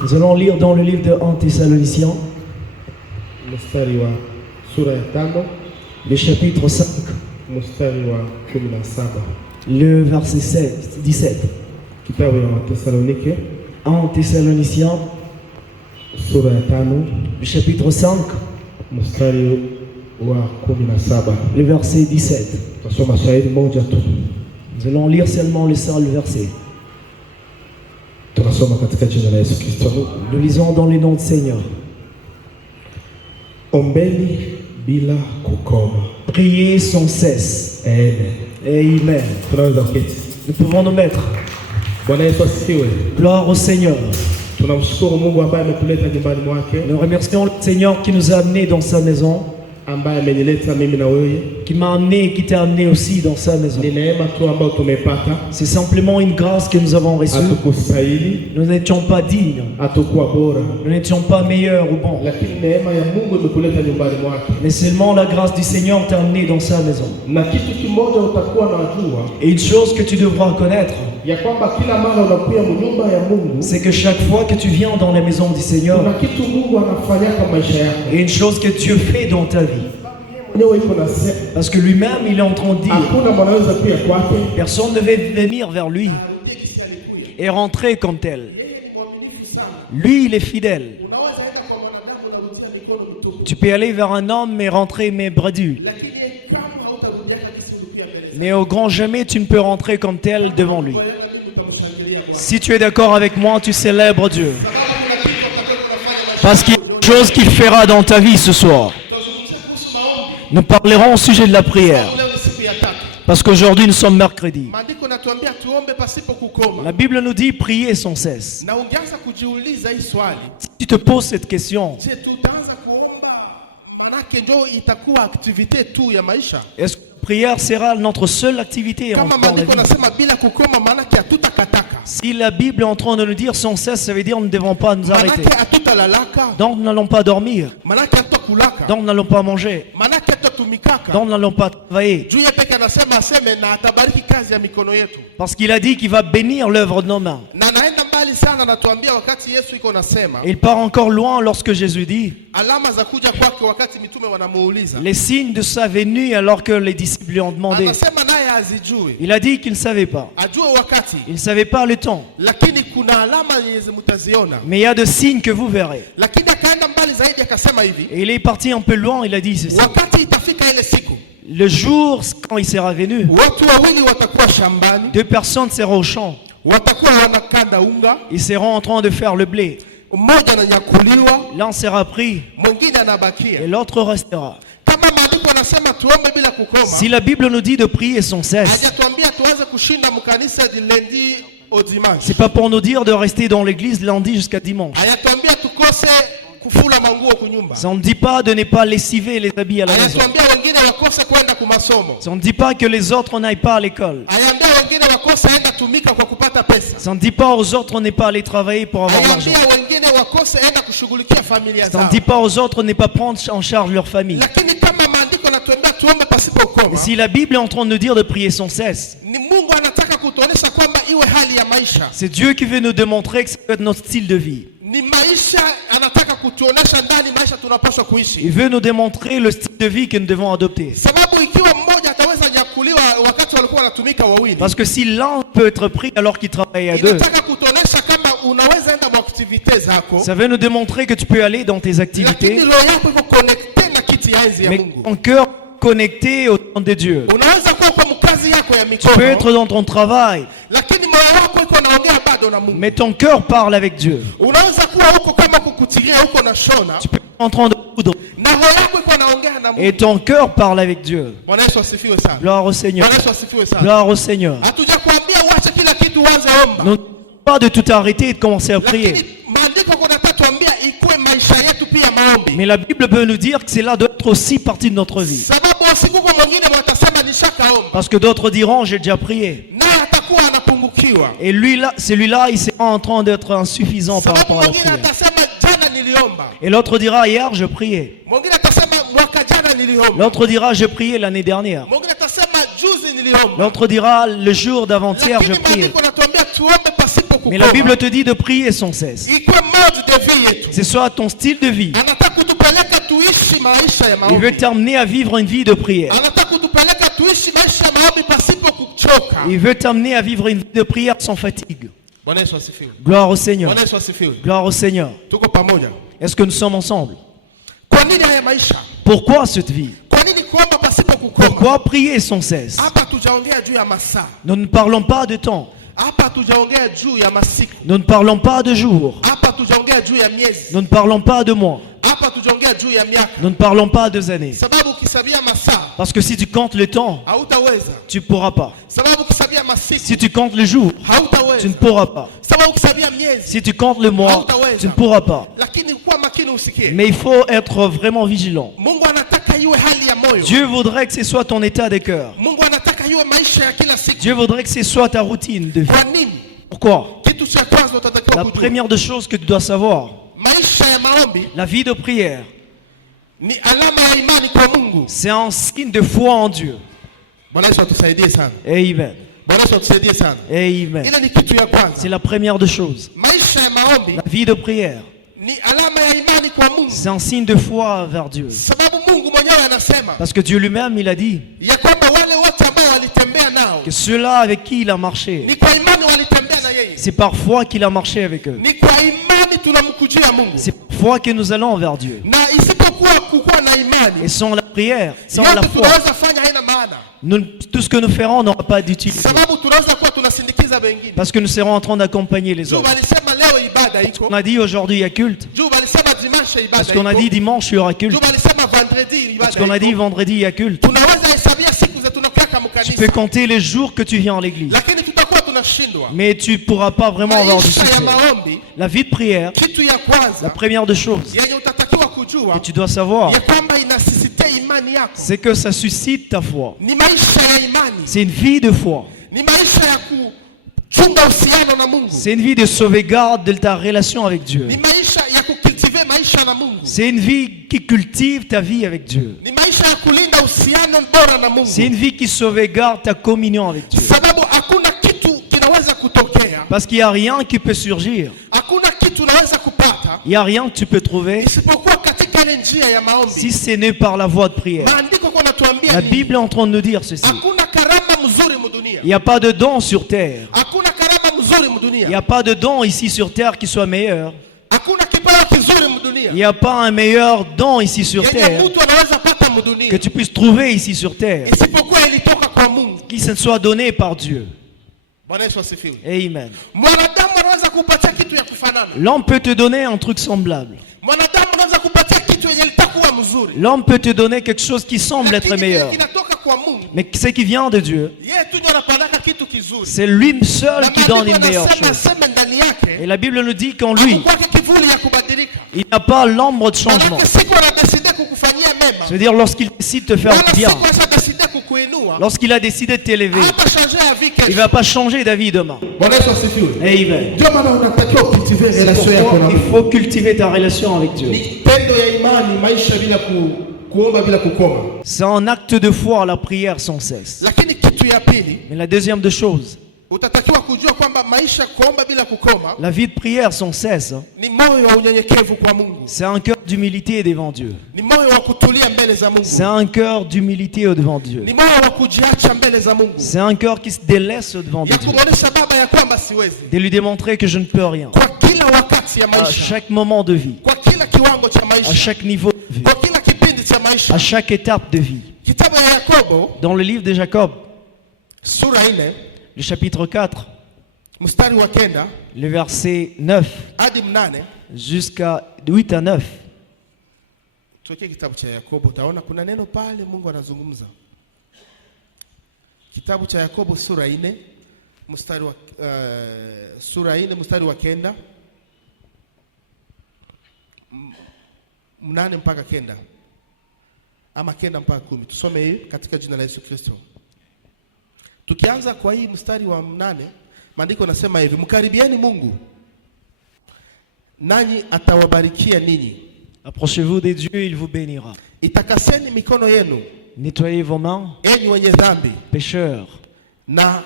Nous allons lire dans le livre de 1 Thessaloniciens, le chapitre 5, le verset 17. 1 Thessaloniciens, le chapitre 5, le verset 17. Nous allons lire seulement le seul verset. Nous lisons dans le nom du Seigneur. Priez sans cesse. Amen. Nous pouvons nous mettre. Gloire au Seigneur. Nous remercions le Seigneur qui nous a amenés dans sa maison, qui m'a amené et qui t'a amené aussi dans sa maison. C'est simplement une grâce que nous avons reçue. Nous n'étions pas dignes, nous n'étions pas meilleurs ou bons, mais seulement la grâce du Seigneur t'a amené dans sa maison. Et une chose que tu devras connaître, c'est que chaque fois que tu viens dans la maison du Seigneur, il y a une chose que Dieu fait dans ta vie. Parce que lui-même, il est en train de dire, personne ne va venir vers lui et rentrer comme tel. Lui, il est fidèle. Tu peux aller vers un homme et rentrer mais bredus. Mais au grand jamais, tu ne peux rentrer comme tel devant lui. Si tu es d'accord avec moi, tu célèbres Dieu. Parce qu'il y a quelque chose qu'il fera dans ta vie ce soir. Nous parlerons au sujet de la prière. Parce qu'aujourd'hui, nous sommes mercredi. La Bible nous dit prier sans cesse. Si tu te poses cette question, est-ce que la prière sera notre seule activité dans la vie? Si la Bible est en train de nous dire sans cesse, ça veut dire que nous ne devons pas nous arrêter. Donc nous n'allons pas dormir. Donc nous n'allons pas manger. Donc nous n'allons pas travailler. Parce qu'il a dit qu'il va bénir l'œuvre de nos mains. Et il part encore loin lorsque Jésus dit les signes de sa venue alors que les disciples lui ont demandé. Il a dit qu'il ne savait pas. Il ne savait pas le temps. Mais il y a des signes que vous verrez. Et il est parti un peu loin, il a dit ceci. Le jour quand il sera venu, deux personnes seront au champ. Ils seront en train de faire le blé. L'un sera pris et l'autre restera. Si la Bible nous dit de prier sans cesse, c'est pas pour nous dire de rester dans l'église lundi jusqu'à dimanche. Ça ne dit pas de ne pas lessiver les habits à la maison. Ça ne dit pas que les autres n'aillent pas à l'école. Ça ne dit pas aux autres n'est pas aller travailler pour avoir l'argent. Ça ne dit pas aux autres ne pas prendre en charge leur famille. Et si la Bible est en train de nous dire de prier sans cesse, c'est Dieu qui veut nous démontrer que c'est notre style de vie. Il veut nous démontrer le style de vie que nous devons adopter. Parce que si l'un peut être pris alors qu'il travaille à deux, ça veut nous démontrer que tu peux aller dans tes activités, mais ton cœur connecté au temps de Dieu. Tu peux être dans ton travail, mais ton cœur parle avec Dieu. Tu peux être en train de coudre et ton cœur parle avec Dieu. Gloire au Seigneur. Gloire au Seigneur. Nous ne devons pas de tout arrêter et de commencer à prier. Mais la Bible peut nous dire que cela doit être aussi partie de notre vie. Parce que d'autres diront, j'ai déjà prié. Et celui-là, il sera en train d'être insuffisant par rapport à la prière. Et l'autre dira, hier, je priais. L'autre dira, je priais l'année dernière. L'autre dira, le jour d'avant-hier, je priais. Mais la Bible te dit de prier sans cesse. C'est soit ton style de vie. Il veut t'amener à vivre une vie de prière. Il veut t'amener à vivre une vie de prière sans fatigue. Gloire au Seigneur. Gloire au Seigneur. Est-ce que nous sommes ensemble? Pourquoi cette vie? Pourquoi prier sans cesse? Nous ne parlons pas de temps. Nous ne parlons pas de jours. Nous ne parlons pas de mois. Nous ne parlons pas de années. Parce que si tu comptes le temps, tu ne pourras pas. Si tu comptes le jour, tu ne pourras pas. Si tu comptes le mois, tu ne pourras pas. Mais il faut être vraiment vigilant. Dieu voudrait que ce soit ton état de cœur. Dieu voudrait que ce soit ta routine de vie. Pourquoi? La première des choses que tu dois savoir, la vie de prière, c'est un signe de foi en Dieu. Amen. Amen. C'est la première des choses. La vie de prière, c'est un signe de foi vers Dieu. Parce que Dieu lui-même, il a dit que ceux-là avec qui il a marché, c'est par foi qu'il a marché avec eux. C'est par foi que nous allons vers Dieu. Et sans la prière, sans la foi, tout ce que nous ferons n'aura pas d'utilité. Parce que nous serons en train d'accompagner les autres. Parce qu'on a dit aujourd'hui il y a culte. Parce qu'on a dit dimanche il y aura culte. Parce qu'on a dit vendredi il y a culte. Tu peux compter les jours que tu viens à l'église. Mais tu ne pourras pas vraiment avoir du succès. La vie de prière, la première des choses que tu dois savoir, c'est que ça suscite ta foi. C'est une vie de foi. C'est une vie de sauvegarde de ta relation avec Dieu. C'est une vie qui cultive ta vie avec Dieu. C'est une vie qui sauvegarde ta communion avec Dieu. Parce qu'il n'y a rien qui peut surgir. Il n'y a rien que tu peux trouver si ce n'est par la voie de prière. La Bible est en train de nous dire ceci. Il n'y a pas de don sur terre. Il n'y a pas de don ici sur terre qui soit meilleur. Il n'y a pas un meilleur don ici sur terre que tu puisses trouver ici sur terre qui se soit donné par Dieu. Amen. L'homme peut te donner un truc semblable. L'homme peut te donner quelque chose qui semble être meilleur. Mais ce qui vient de Dieu, c'est lui seul qui donne une meilleure chose. Et la Bible nous dit qu'en lui, il n'y a pas l'ombre de changement. C'est-à-dire lorsqu'il décide de te faire bien, lorsqu'il a décidé de t'élever, il ne va pas changer d'avis demain. Amen. Il faut cultiver ta relation avec Dieu. C'est un acte de foi, la prière sans cesse. Mais la deuxième des choses, la vie de prière sans cesse, c'est un cœur d'humilité devant Dieu. C'est un cœur d'humilité devant Dieu. C'est un cœur qui se délaisse devant Dieu. De lui démontrer que je ne peux rien. À chaque moment de vie. À chaque niveau de vie. À chaque étape de vie. Dans le livre de Jacob, le chapitre 4, le verset 9 jusqu'à 8 à 9. Kitabu cha Yakobo sura 4 mstari wa sura 4 mstari wa 9 8 mpaka 9 ama 9 mpaka 10. Tusome hii katika jina la Yesu Kristo. Tukianza kwa hii mstari wa 8, maandiko nasema hivi: mkaribieni Mungu nanyi atawabarikia ninyi. Approchez-vous de Dieu, il vous bénira. Itakaseni mikono yenu, nettoyez vos mains, enyi wenye dhambi, pécheurs, na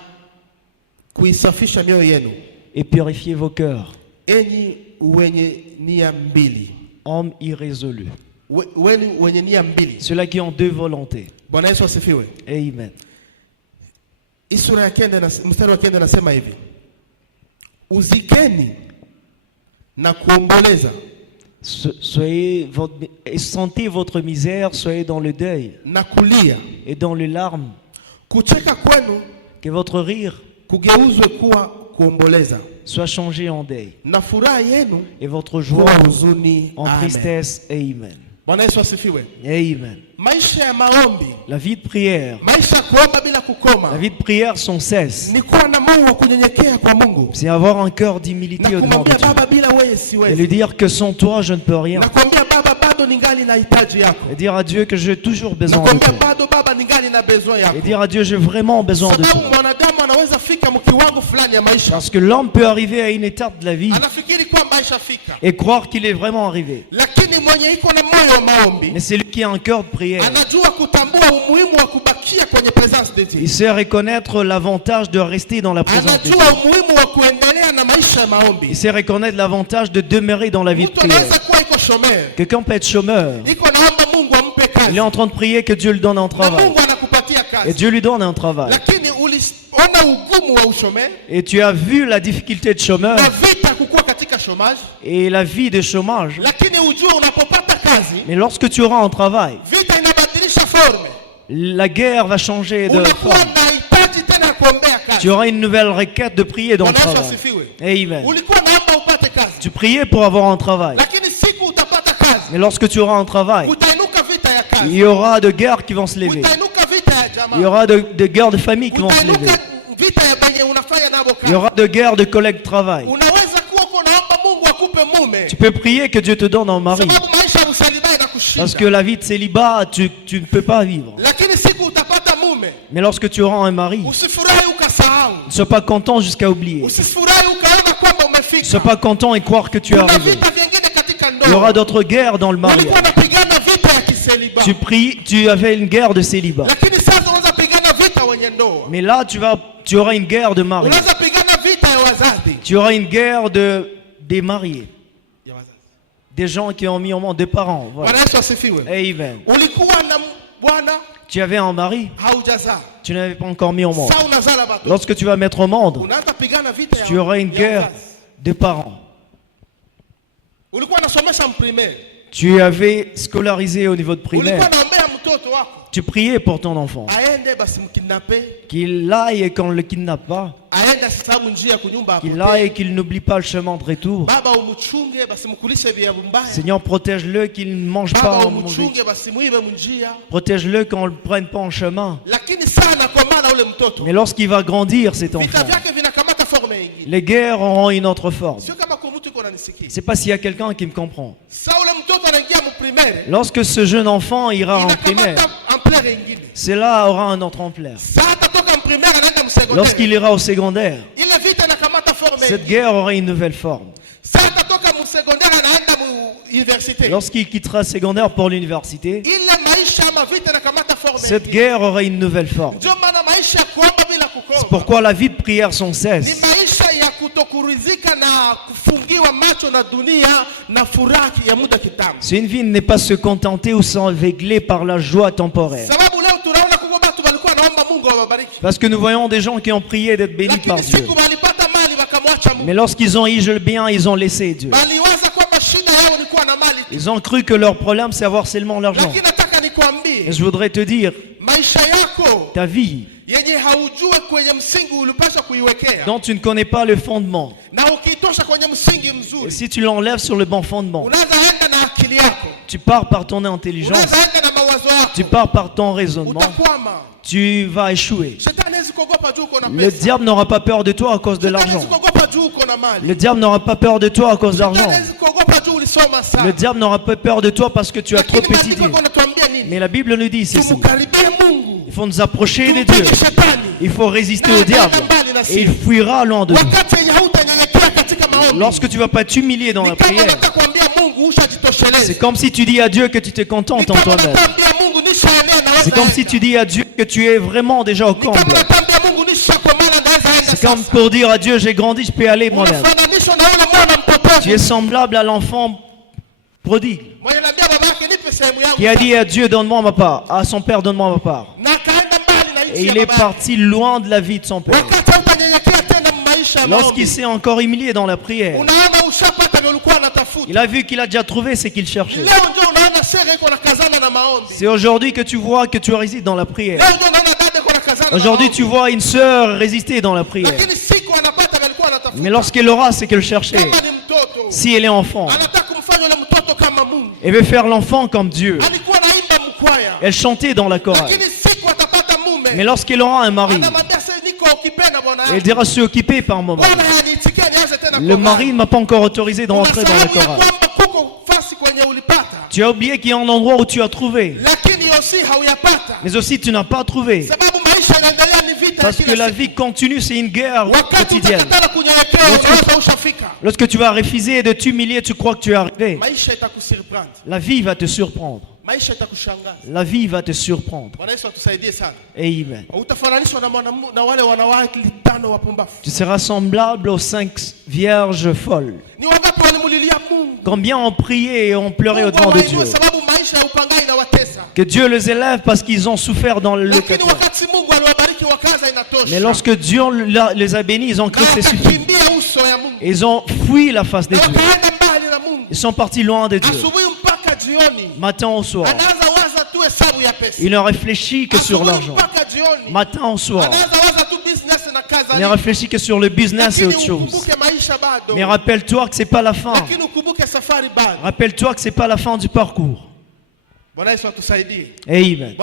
kuisafisha mioyo yenu. Et purifiez vos cœurs. Enyi wenye nia mbili. Hommes irrésolus. Wenye nia mbili. Ceux-là qui ont deux volontés. Bwana Yesu asifiwe. Amen. Sura ya 9 na mstari wa 9 nasema hivi. Uzikeni na kuomboleza. Sentez votre misère, soyez dans le deuil na kulia, et dans les larmes. Kucheka kwenu, que votre rire kugeuzwe kuwa kuomboleza, soit changé en deuil, na furaha yenu et votre joie huzuni, en tristesse. Amen. Bwana Yesu asifiwe. Amen. Maisha ya maombi, la vie de prière, maisha kuomba bila kukoma, la vie de prière sans cesse, ni kuwa na moyo wa kunyenyekea kwa Mungu, c'est avoir un cœur d'humilité au-devant de Dieu, Baba, bila wewe siwezi, et lui dire que sans toi je ne peux rien, nakwambia Baba, bado ningali nahitaji yako, et dire à Dieu que j'ai toujours besoin de toi, bado Baba, ningali na besoin yako, et dire à Dieu j'ai vraiment besoin de toi, mwanadamu anaweza fika mkiwango fulani ya maisha, parce que l'homme peut arriver à une étape de la vie anafikiri kwamba aishafika et croire qu'il est vraiment arrivé, lakini mwenye iko na moyo wa maombi, mais c'est lui qui a un cœur de prière, anajua kutambua umuhimu wa kubakia kwenye presence de Dieu, il sait reconnaître l'avantage de rester dans la présence de Dieu, anajua umuhimu wa kuendelea na maisha ya maombi, il sait reconnaître l'avantage de demeurer dans la vie de prière. Quelqu'un peut être chômeur, il est en train de prier que Dieu lui donne un travail, et Dieu lui donne un travail, et tu as vu la difficulté de chômeur et la vie de chômage, mais lorsque tu auras un travail, la guerre va changer de forme, tu auras une nouvelle requête de prier dans le travail. Amen. Tu priais pour avoir un travail, mais lorsque tu auras un travail, il y aura de guerres qui vont se lever, il y aura de guerres de famille qui vont se lever, il y aura de guerres de collègues de travail. Tu peux prier que Dieu te donne un mari, parce que la vie de célibat, tu ne peux pas vivre. Mais lorsque tu auras un mari, ne sois pas content jusqu'à oublier. Ne sois pas content et croire que tu es arrivé. Il y aura d'autres guerres dans le mariage. Tu pries, tu avais une guerre de célibat, mais là tu auras une guerre de mari. Tu auras une guerre des mariés, des gens qui ont mis au monde, des parents. Voilà. Amen. Tu avais un mari, tu n'avais pas encore mis au monde. Lorsque tu vas mettre au monde, tu auras une guerre de parents. Tu avais scolarisé au niveau de primaire. Tu priais pour ton enfant, qu'il aille et qu'on ne le kidnappe pas, qu'il aille et qu'il n'oublie pas le chemin de retour. Seigneur, protège-le qu'il ne mange pas en mauvais. Protège-le qu'on ne le prenne pas en chemin. Mais lorsqu'il va grandir, cet enfant, les guerres auront une autre forme. Je ne sais pas s'il y a quelqu'un qui me comprend. Lorsque ce jeune enfant ira en primaire, cela aura un autre ampleur. Lorsqu'il ira au secondaire, cette guerre aura une nouvelle forme. Lorsqu'il quittera le secondaire pour l'université, cette guerre aura une nouvelle forme. C'est pourquoi la vie de prière sans cesse, c'est une vie n'est pas se contenter ou s'enveigler par la joie temporaire. Parce que nous voyons des gens qui ont prié d'être bénis par Dieu, mais lorsqu'ils ont eu le bien, ils ont laissé Dieu. Ils ont cru que leur problème c'est avoir seulement l'argent. Et je voudrais te dire, ta vie dont tu ne connais pas le fondement, et si tu l'enlèves sur le bon fondement, tu pars par ton intelligence, tu pars par ton raisonnement, tu vas échouer. Le diable n'aura pas peur de toi à cause de l'argent. Le diable n'aura pas peur de toi à cause d'argent. Le diable n'aura pas peur de toi parce que tu as trop étudié. Mais la Bible nous dit ceci: il faut nous approcher de Dieu, il faut résister au diable et il fuira loin de nous. Lorsque tu ne vas pas t'humilier dans la prière, c'est comme si tu dis à Dieu que tu te contentes en toi-même. C'est comme si tu dis à Dieu que tu es vraiment déjà au comble. comme pour dire à Dieu, j'ai grandi, je peux aller moi-même. Tu es semblable à l'enfant prodigue qui a dit à Dieu, donne-moi ma part, à son père, donne-moi ma part. Et il est parti loin de la vie de son père. Lorsqu'il s'est encore humilié dans la prière, il a vu qu'il a déjà trouvé ce qu'il cherchait. C'est aujourd'hui que tu vois que tu résides dans la prière. Aujourd'hui tu vois une sœur résister dans la prière. Mais lorsqu'elle aura ce qu'elle cherchait, si elle est enfant, elle veut faire l'enfant comme Dieu. Elle chantait dans la chorale. Mais lorsqu'elle aura un mari, elle dira se occuper par moment. Le mari ne m'a pas encore autorisé d'entrer dans la chorale. Tu as oublié qu'il y a un endroit où tu as trouvé. Mais aussi tu n'as pas trouvé. Parce que la vie continue, c'est une guerre quotidienne. Lorsque tu vas refuser de t'humilier, tu crois que tu es arrivé. La vie va te surprendre. La vie va te surprendre. Amen. Tu seras semblable aux 5 vierges folles. Combien ont prié et ont pleuré au-devant de Dieu. Que Dieu les élève parce qu'ils ont souffert dans le quotidien. Mais lorsque Dieu les a bénis, ils ont cru que c'est suffisant. Ils ont fui la face de Dieu. Ils sont partis loin de Dieu. Matin au soir. Il ne réfléchit que sur l'argent. Matin au soir. Il ne réfléchit que sur le business et autre chose. Mais rappelle-toi que ce n'est pas la fin. Rappelle-toi que ce n'est pas la fin du parcours. Amen.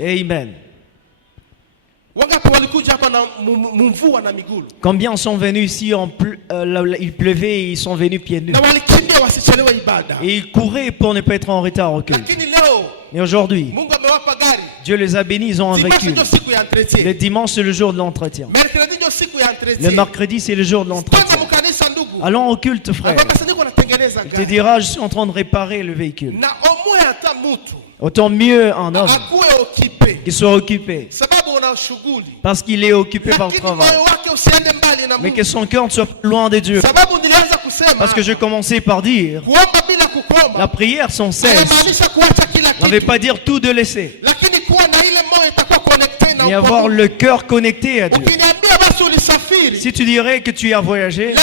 Amen. Combien sont venus ici, il pleuvait et ils sont venus pieds nus. Et ils couraient pour ne pas être en retard au culte. Mais aujourd'hui, Dieu les a bénis, ils ont un véhicule. Le dimanche, c'est le jour de l'entretien. Le mercredi, c'est le jour de l'entretien. Allons au culte, frère. Il te dira, je suis en train de réparer le véhicule. Autant mieux un homme qui soit occupé. Parce qu'il est occupé par le travail. Mais que son cœur ne soit pas loin de Dieu. Parce que je commençais par dire, la prière sans cesse ne veut pas dire tout de laisser. Mais avoir le cœur connecté à Dieu. Si tu dirais que tu as voyagé,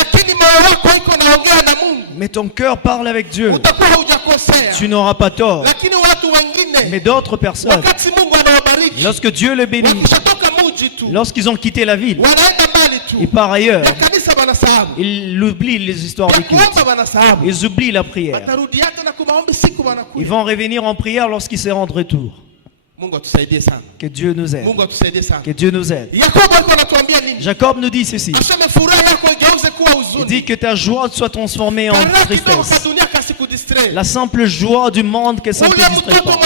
mais ton cœur parle avec Dieu, tu n'auras pas tort. Mais d'autres personnes, lorsque Dieu les bénit, lorsqu'ils ont quitté la ville, et par ailleurs, ils oublient les histoires de culte. Ils oublient la prière. Ils vont revenir en prière lorsqu'ils seront de retour. Que Dieu nous aide. Que Dieu nous aide. Jacob nous dit ceci. Il dit que ta joie soit transformée en tristesse. La simple joie du monde que ça ne te distrait pas.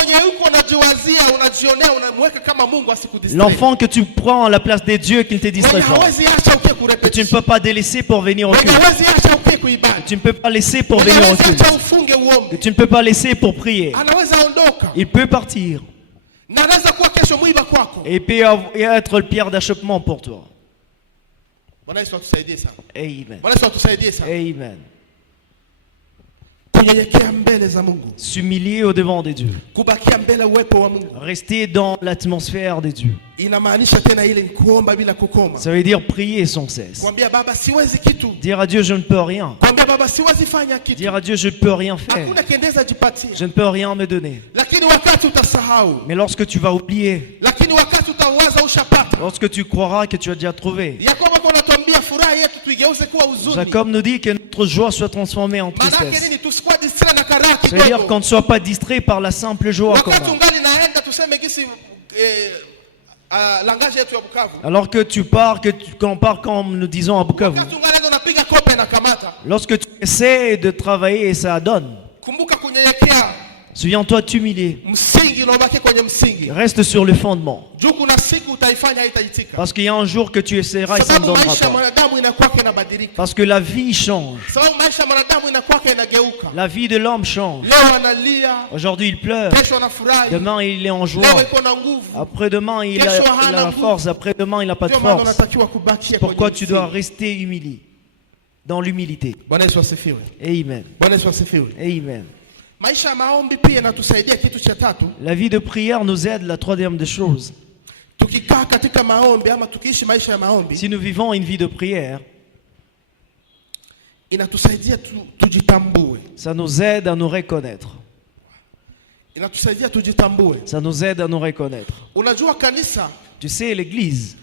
L'enfant que tu prends à la place des dieux qui ne te distrait pas. Que tu ne peux pas délaisser pour venir au culte. Que tu ne peux pas laisser pour venir au culte. Que tu ne peux pas laisser pour prier. Il peut partir. Et il peut être le pierre d'achoppement pour toi. Amen. Amen. S'humilier au devant de Dieu. Rester dans l'atmosphère de Dieu. Ça veut dire prier sans cesse. Dire à Dieu je ne peux rien. Dire à Dieu je ne peux rien faire. Je ne peux rien me donner. Mais lorsque tu vas oublier, lorsque tu croiras que tu as déjà trouvé, Jacob nous dit que notre joie soit transformée en tristesse. C'est-à-dire qu'on ne soit pas distrait par la simple joie. Alors que tu pars, qu'on part comme nous disons à Bukavu. Lorsque tu essaies de travailler et ça donne. Souviens-toi de t'humilier. Reste sur le fondement. Parce qu'il y a un jour que tu essaieras et ça ne donnera pas. Parce que la vie change. La vie de l'homme change. Aujourd'hui il pleure. Demain il est en joie. Après-demain il a la force. Après-demain il n'a pas de force. Pourquoi tu dois rester humilié? Dans l'humilité. Amen. Amen. La vie de prière nous aide, la troisième des choses. Si nous vivons une vie de prière, ça nous aide à nous reconnaître. Ça nous aide à nous reconnaître. Tu sais, l'église,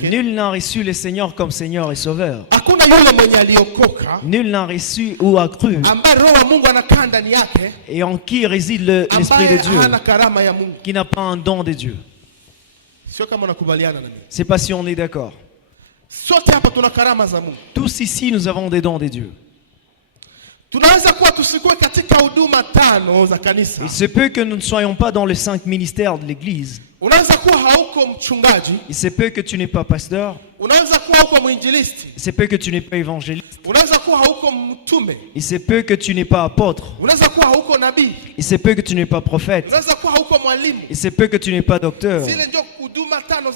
nul n'a reçu le Seigneur comme Seigneur et Sauveur. Nul n'a reçu ou a cru et en qui réside l'Esprit de Dieu, qui n'a pas un don de Dieu. C'est pas si on est d'accord. Tous ici nous avons des dons de Dieu. Il se peut que nous ne soyons pas dans les 5 ministères de l'église. Il se peut que tu n'es pas pasteur. Il se peut que tu n'es pas évangéliste. Il se peut que tu n'es pas apôtre. Il se peut que tu n'es pas prophète. Il se peut que tu n'es pas docteur.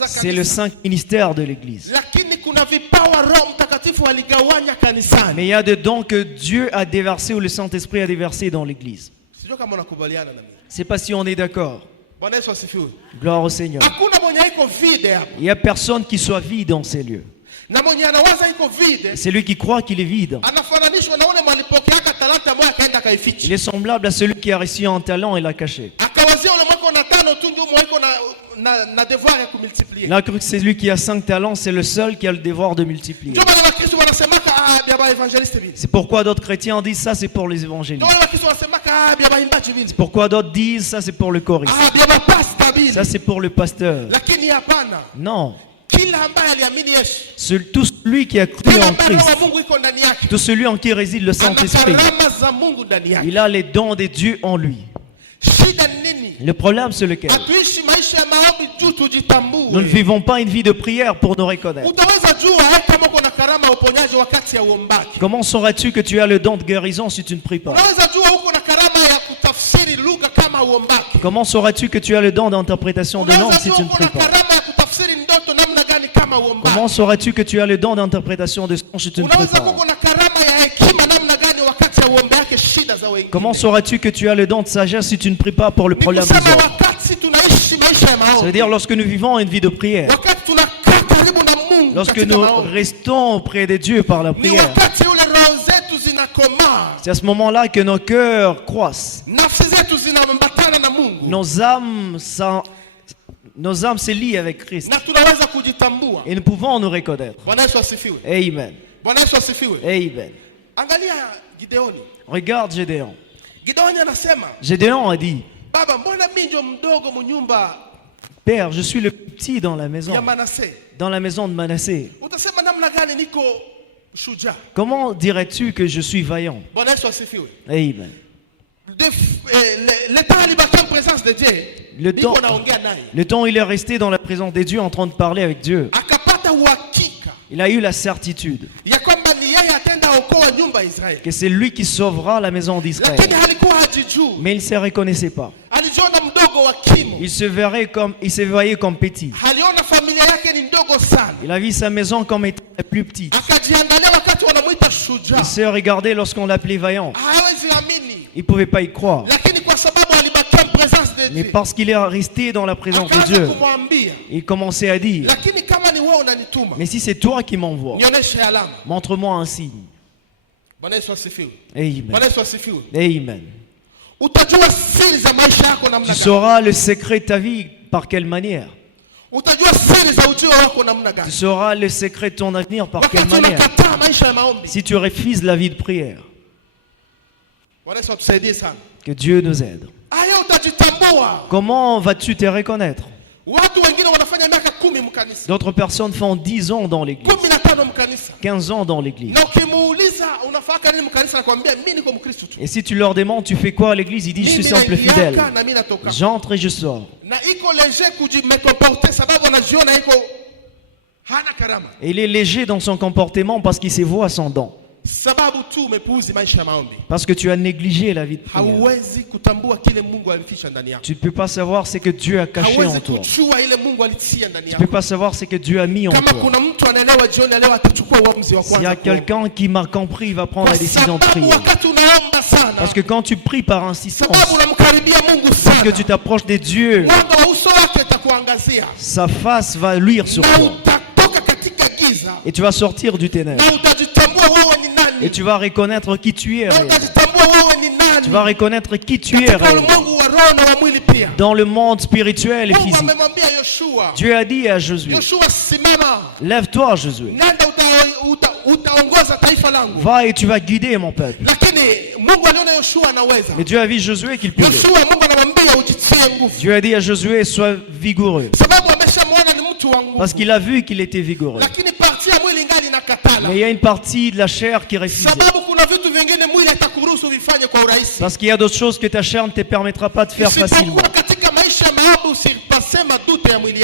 C'est le 5 ministères de l'église. Mais il y a des dons que Dieu a déversés ou le Saint-Esprit a déversés dans l'église. C'est pas si on est d'accord. Gloire au Seigneur. Il n'y a personne qui soit vide dans ces lieux. C'est lui qui croit qu'il est vide. Il est semblable à celui qui a reçu un talent et l'a caché. Il a cru que c'est lui qui a 5 talents, c'est le seul qui a le devoir de multiplier. C'est pourquoi d'autres chrétiens disent ça c'est pour les évangélistes. C'est pourquoi d'autres disent ça c'est pour le choriste. Ça c'est pour le pasteur. Non. Tout celui qui a cru en Christ, tout celui en qui réside le Saint-Esprit, il a les dons de Dieu en lui. Le problème c'est lequel? Nous ne vivons pas une vie de prière pour nous reconnaître. Comment sauras-tu que tu as le don de guérison si tu ne pries pas? Comment sauras-tu que tu as le don d'interprétation de langue si tu ne pries pas? Comment sauras-tu que tu as le don d'interprétation de son si tu ne pries pas? Comment sauras-tu que tu as le don de sagesse si tu ne pries pas pour le problème des autres? Ça veut dire lorsque nous vivons une vie de prière, lorsque nous restons auprès de Dieu par la prière, c'est à ce moment-là que nos cœurs croissent. Nos âmes se lient avec Christ. Et nous pouvons nous reconnaître. Amen. Amen. Regarde Gédéon. Gédéon a dit, Père, je suis le petit dans la maison de Manassé. Comment dirais-tu que je suis vaillant? Amen. Le temps il est resté dans la présence de Dieu en train de parler avec Dieu. Il a eu la certitude que c'est lui qui sauvera la maison d'Israël. Mais il ne se reconnaissait pas. Il se voyait comme petit. Il a vu sa maison comme étant la plus petite. Il se regardait lorsqu'on l'appelait vaillant. Il ne pouvait pas y croire. Mais parce qu'il est resté dans la présence de Dieu, il commençait à dire, mais si c'est toi qui m'envoies, montre-moi un signe. Amen. Amen. Tu sauras le secret de ta vie par quelle manière. Tu sauras le secret de ton avenir par quelle manière. Si tu refuses la vie de prière. Que Dieu nous aide. Comment vas-tu te reconnaître? D'autres personnes font 10 ans dans l'église, 15 ans dans l'église. Et si tu leur demandes, tu fais quoi à l'église? Ils disent, je suis simple fidèle. J'entre et je sors. Et il est léger dans son comportement parce qu'il se voit sans don. Parce que tu as négligé la vie de prière. Tu ne peux pas savoir ce que Dieu a caché en toi. Tu ne peux pas savoir ce que Dieu a mis en toi. S'il y a quelqu'un qui m'a compris, il va prendre la décision de prier. Parce que quand tu pries par insistance, que tu t'approches de Dieu, sa face va luire sur toi. Et tu vas sortir du ténèbre. Et tu vas reconnaître qui tu es réellement. Tu vas reconnaître qui tu es réellement. Dans le monde spirituel et physique. Dieu a dit à Josué, lève-toi Josué. Va et tu vas guider mon peuple. Mais Dieu a vu Josué qu'il pouvait. Dieu a dit à Josué, sois vigoureux. Parce qu'il a vu qu'il était vigoureux. Mais il y a une partie de la chair qui refuse. Parce qu'il y a d'autres choses que ta chair ne te permettra pas de faire facilement.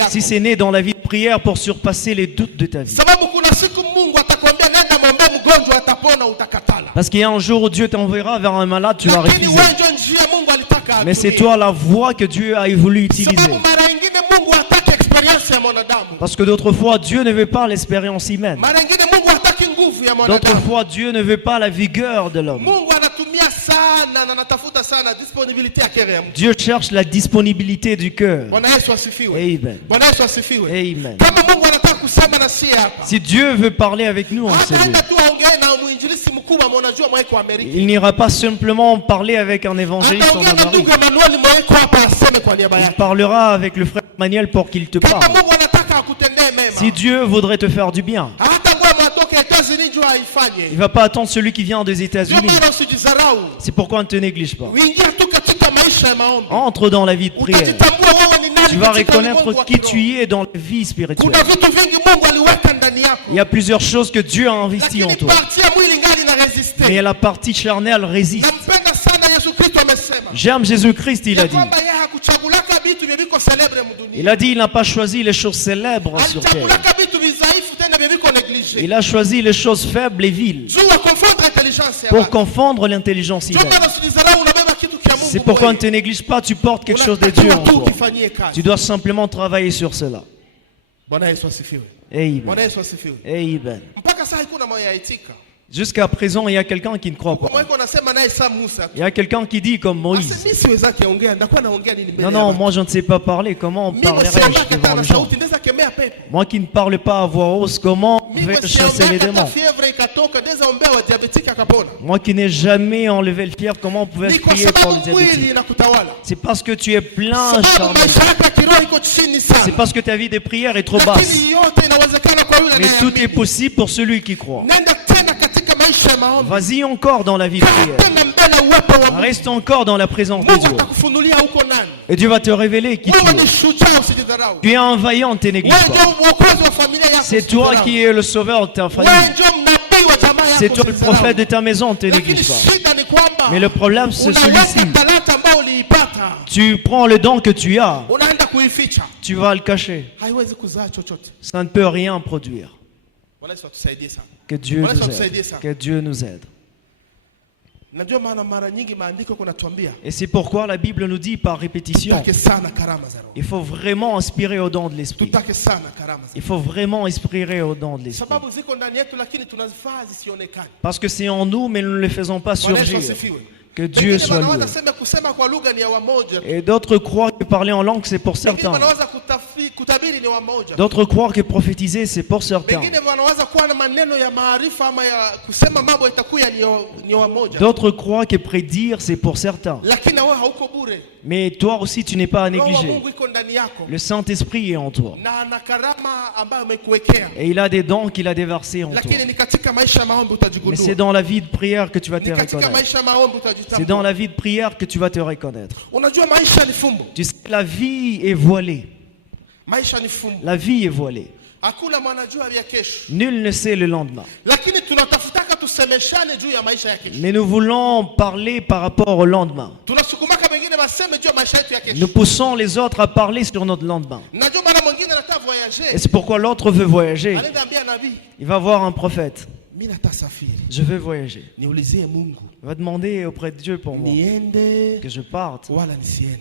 Si c'est né dans la vie de prière pour surpasser les doutes de ta vie. Parce qu'il y a un jour où Dieu t'enverra vers un malade, tu vas refuser. Mais c'est toi la voie que Dieu a voulu utiliser. Parce que d'autres fois, Dieu ne veut pas l'expérience humaine. D'autres fois, Dieu ne veut pas la vigueur de l'homme. Dieu cherche la disponibilité du cœur. Amen. Amen. Si Dieu veut parler avec nous en ce lieu, il n'ira pas simplement parler avec un évangéliste en Amérique. Il parlera avec le frère Emmanuel pour qu'il te parle. Si Dieu voudrait te faire du bien, il ne va pas attendre celui qui vient des États-Unis. C'est pourquoi on ne te néglige pas. Entre dans la vie de prière. Tu vas reconnaître qui tu es dans la vie spirituelle. Il y a plusieurs choses que Dieu a investies en toi. Mais la partie charnelle résiste. J'aime Jésus-Christ, il a dit. Il a dit, il n'a pas choisi les choses célèbres sur terre. Il a choisi les choses faibles et viles pour confondre l'intelligence humaine. C'est pourquoi on ne te néglige pas, tu portes quelque chose de Dieu en toi. Tu dois simplement travailler sur cela. Amen. Amen. Jusqu'à présent, il y a quelqu'un qui ne croit pas. Il y a quelqu'un qui dit comme Moïse. Non, moi je ne sais pas parler. Comment parlerai-je devant les gens? Moi qui ne parle pas à voix haute, comment vais-je chasser les démons? Moi qui n'ai jamais enlevé le fièvre, comment pouvais-je prier pour le diabétique? C'est parce que tu es plein charnel. C'est parce que ta vie de prière est trop basse. Mais tout est possible pour celui qui croit. Vas-y encore dans la vie de prière. Reste encore dans la présence de Dieu. Et Dieu va te révéler qui tu es. Tu es un vaillant, ne te néglige pas. C'est toi qui es le sauveur de ta famille. C'est toi le prophète de ta maison, ne te néglige pas. Mais le problème c'est celui-ci. Tu prends le don que tu as. Tu vas le cacher. Ça ne peut rien produire. Que Dieu nous aide. Que Dieu nous aide. Et c'est pourquoi la Bible nous dit par répétition, il faut vraiment aspirer au don de l'esprit. Il faut vraiment aspirer au don de l'esprit. Parce que c'est en nous, mais nous ne le faisons pas surgir. Que Dieu soit loué. Et d'autres croient que parler en langue c'est pour certains. D'autres croient que prophétiser c'est pour certains. D'autres croient que prédire c'est pour certains. Mais toi aussi tu n'es pas à négliger. Le Saint-Esprit est en toi. Et il a des dons qu'il a déversés en toi. Mais c'est dans la vie de prière que tu vas te reconnaître. C'est dans la vie de prière que tu vas te reconnaître. Tu sais, la vie est voilée. La vie est voilée. Nul ne sait le lendemain. Mais nous voulons parler par rapport au lendemain. Nous poussons les autres à parler sur notre lendemain. Et c'est pourquoi l'autre veut voyager. Il va voir un prophète. Je veux voyager. Il va demander auprès de Dieu pour moi que je parte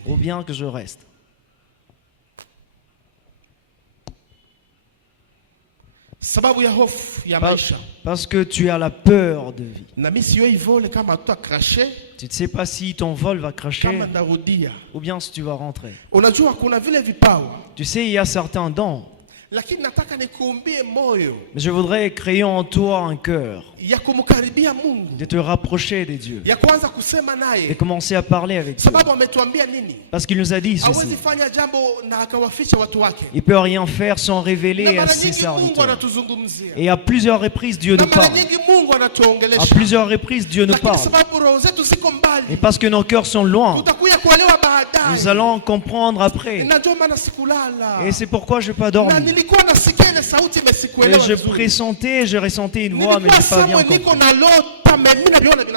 ou bien que je reste. Parce que tu as la peur de vie. Tu ne sais pas si ton vol va cracher ou bien si tu vas rentrer. Tu sais, il y a certains dons. Mais je voudrais créer en toi un cœur de te rapprocher des dieux, de commencer à parler avec Dieu. Parce qu'il nous a dit ceci. Il ne peut rien faire sans révéler à ses serviteurs. Et à plusieurs reprises, Dieu nous parle. À plusieurs reprises, Dieu nous parle. Et parce que nos cœurs sont loin, nous allons comprendre après. Et c'est pourquoi je n'ai pas dormi. Et je pressentais, je ressentais une voix, mais je n'ai pas bien compris.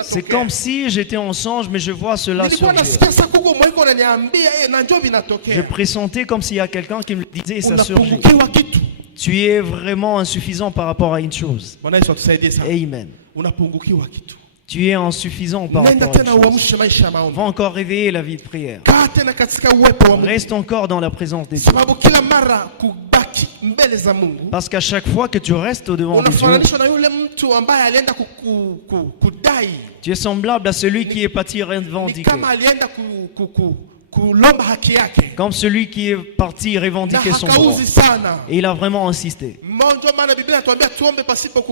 C'est comme si j'étais en songe, mais je vois cela surgir. Je pressentais comme s'il y a quelqu'un qui me disait, et ça surgit. Tu es vraiment insuffisant par rapport à une chose. Amen. Tu es insuffisant par rapport à une chose. Va encore réveiller la vie de prière. Reste encore dans la présence des dieux. Parce qu'à chaque fois que tu restes au-devant de Dieu, tu es semblable à celui qui est parti revendiquer. Comme celui qui est parti revendiquer son droit. Et il a vraiment insisté.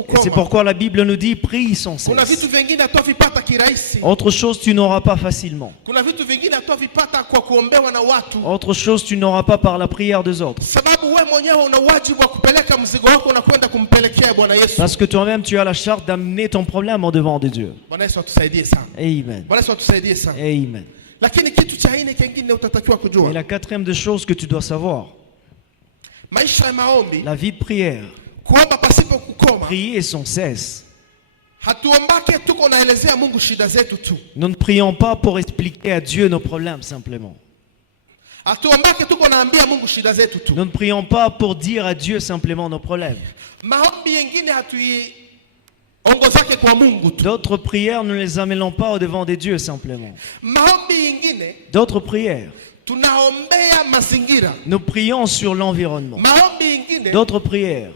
Et c'est pourquoi la Bible nous dit prie sans cesse. Autre chose tu n'auras pas facilement. Autre chose tu n'auras pas par la prière des autres. Parce que toi-même tu as la charge d'amener ton problème au devant de Dieu. Amen. Amen. Et la quatrième des choses que tu dois savoir, la vie de prière, prier sans cesse. Nous ne prions pas pour expliquer à Dieu nos problèmes simplement. Nous ne prions pas pour dire à Dieu simplement nos problèmes. D'autres prières, nous ne les amenons pas au devant des dieux simplement. D'autres prières, nous prions sur l'environnement. D'autres prières,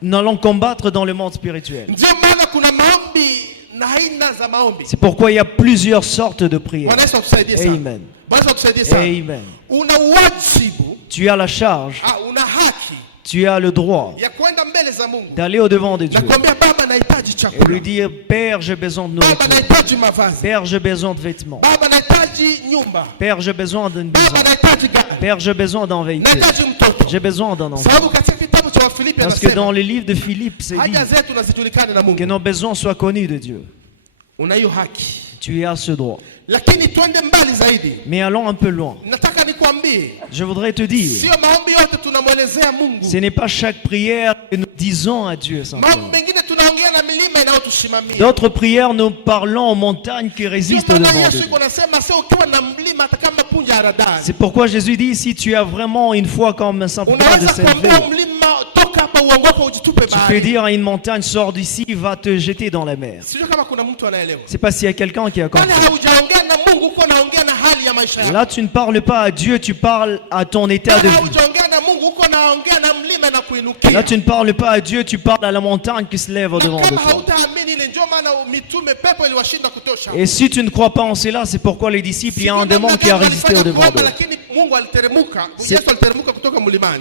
nous allons combattre dans le monde spirituel. C'est pourquoi il y a plusieurs sortes de prières. Amen. Amen. Tu as la charge. Tu as le droit d'aller au-devant de Dieu et lui dire, Père, j'ai besoin de nourriture. Père, j'ai besoin de vêtements. Père, j'ai besoin d'une maison. Père, j'ai besoin d'un véhicule. J'ai besoin d'un enfant. Parce que dans les livres de Philippe, c'est dit que nos besoins soient connus de Dieu. Tu as ce droit. Mais allons un peu loin. Je voudrais te dire, ce n'est pas chaque prière que nous disons à Dieu simplement. D'autres prières, nous parlons aux montagnes qui résistent au devant de Dieu. C'est pourquoi Jésus dit, si tu as vraiment une foi comme un simple bras de s'élever, tu peux dire à une montagne, sors d'ici, va te jeter dans la mer. C'est pas s'il y a quelqu'un qui a compris. Là, tu ne parles pas à Dieu, tu parles à ton état de vie. Là, tu ne parles pas à Dieu, tu parles à la montagne qui se lève au-devant de toi. Et si tu ne crois pas en cela, c'est pourquoi les disciples, il y a un démon qui a résisté au-devant d'eux.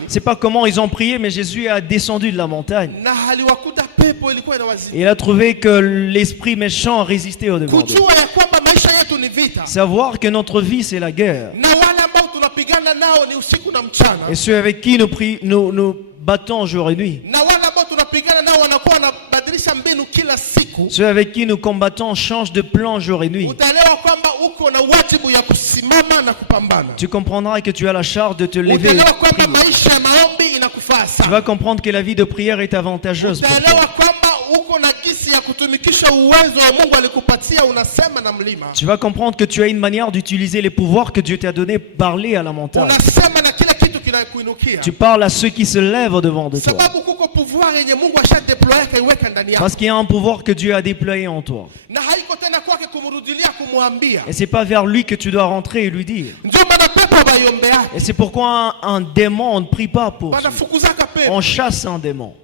C'est pas comment ils ont prié, mais Jésus a descendu de la montagne. Et il a trouvé que l'esprit méchant a résisté au-devant d'eux. Savoir que notre vie, c'est la guerre. Et ceux avec qui nous battons jour et nuit. Ceux avec qui nous combattons changent de plan jour et nuit. Tu comprendras que tu as la charge de te lever. Tu vas comprendre que la vie de prière est avantageuse pour toi. Tu vas comprendre que tu as une manière d'utiliser les pouvoirs que Dieu t'a donné, parler à la montagne. Tu parles à ceux qui se lèvent devant de toi. Parce qu'il y a un pouvoir que Dieu a déployé en toi. Et c'est pas vers lui que tu dois rentrer et lui dire. Et c'est pourquoi un démon, on ne prie pas pour lui. On chasse un démon.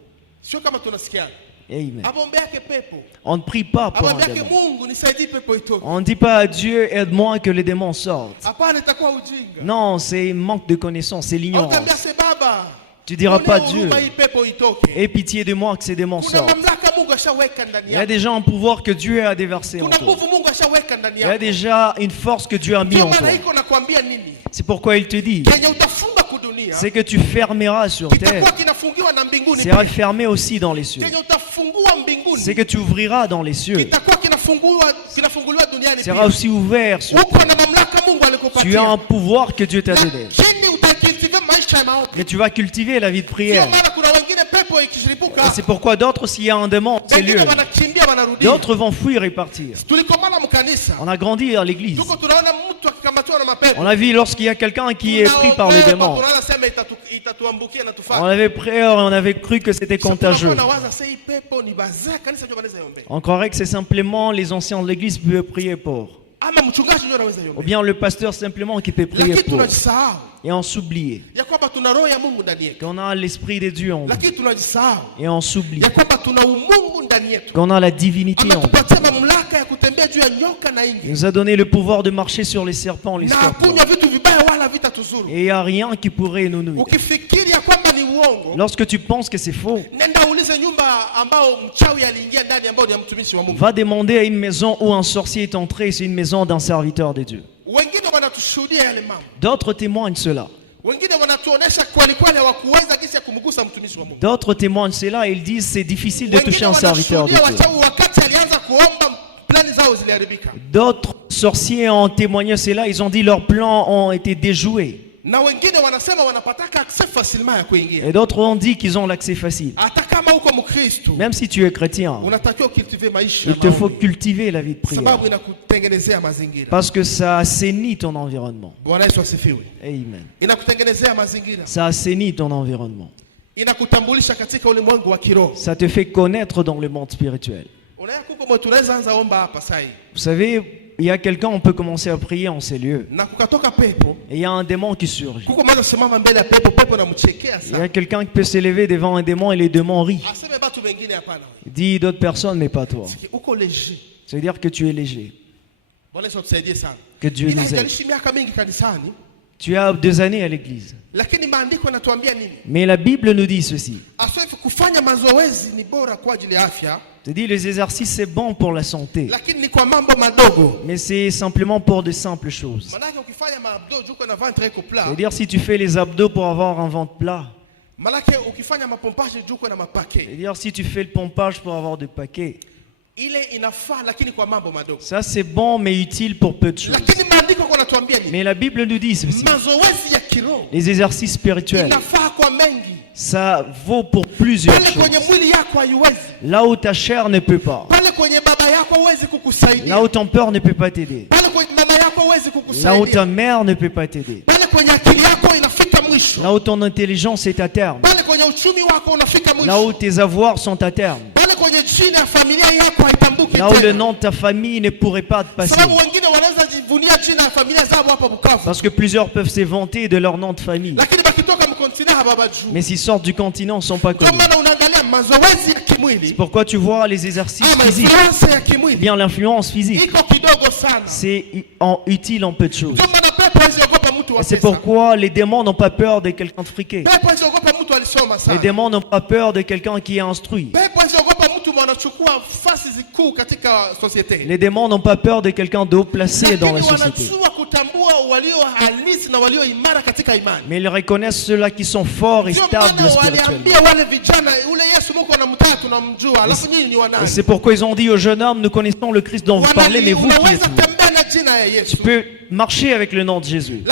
Amen. On ne prie pas pour un démon. On ne dit pas à Dieu, aide-moi que les démons sortent. Non, c'est manque de connaissance, c'est l'ignorance. Tu diras pas Dieu, aie pitié de moi que ces démons sortent. Il y a déjà un pouvoir que Dieu a déversé en toi. Il y a déjà une force que Dieu a mis en toi. C'est pourquoi il te dit, c'est que tu fermeras sur terre. C'est fermé aussi dans les cieux. C'est que tu ouvriras dans les cieux. Sera aussi ouvert sur terre. Tu as un pouvoir que Dieu t'a donné. Mais tu vas cultiver la vie de prière. Et c'est pourquoi d'autres, s'il y a un démon, c'est lieu. D'autres vont fuir et partir. On a grandi à l'église. On a vu lorsqu'il y a quelqu'un qui est pris par le démon. On avait peur et on avait cru que c'était contagieux. On croirait que c'est simplement les anciens de l'église qui peuvent prier pour. Ou bien le pasteur simplement qui peut prier pour. Et on s'oublie qu'on a l'esprit de Dieu en nous. Et on s'oublie qu'on a la divinité en nous. Il nous a donné le pouvoir de marcher sur les serpents, les scorpions. Et il n'y a rien qui pourrait nous nuire. Lorsque tu penses que c'est faux, va demander à une maison où un sorcier est entré, c'est une maison d'un serviteur de Dieu. D'autres témoignent cela. D'autres témoignent cela et ils disent c'est difficile de toucher un serviteur de Dieu. D'autres sorciers ont témoigné cela, ils ont dit leurs plans ont été déjoués. Et d'autres ont dit qu'ils ont l'accès facile. Même si tu es chrétien, il te faut cultiver la vie de prière. Parce que ça assainit ton environnement. Amen. Ça assainit ton environnement. Ça te fait connaître dans le monde spirituel. Vous savez, il y a quelqu'un, on peut commencer à prier en ces lieux. Et il y a un démon qui surgit. Il y a quelqu'un qui peut s'élever devant un démon et les démons rient. Il dit d'autres personnes, mais pas toi. C'est-à-dire que tu es léger. Que Dieu nous aide. Tu as 2 années à l'église. Mais la Bible nous dit ceci. C'est-à-dire les exercices c'est bon pour la santé. Mais c'est simplement pour de simples choses. C'est-à-dire si tu fais les abdos pour avoir un ventre plat. C'est-à-dire si tu fais le pompage pour avoir des paquets. Ça c'est bon mais utile pour peu de choses. Mais la Bible nous dit ceci. Les exercices spirituels, ça vaut pour plusieurs choses. Là où ta chair ne peut pas. Là où ton père ne peut pas t'aider. Là où ta mère ne peut pas t'aider. Là où ton intelligence est à terme. Là où tes avoirs sont à terme. Là où le nom de ta famille ne pourrait pas te passer. Parce que plusieurs peuvent se vanter de leur nom de famille. Mais s'ils sortent du continent, ils ne sont pas connus. C'est pourquoi tu vois les exercices physiques. Bien l'influence physique. C'est utile en peu de choses. Et c'est pourquoi les démons n'ont pas peur de quelqu'un de friqué. Les démons n'ont pas peur de quelqu'un qui est instruit. Les démons n'ont pas peur de quelqu'un de haut placé dans la société. Mais ils reconnaissent ceux-là qui sont forts et stables spirituellement. Et c'est pourquoi ils ont dit aux jeunes hommes, nous connaissons le Christ dont vous parlez, mais vous qui êtes-vous? Tu peux marcher avec le nom de Jésus.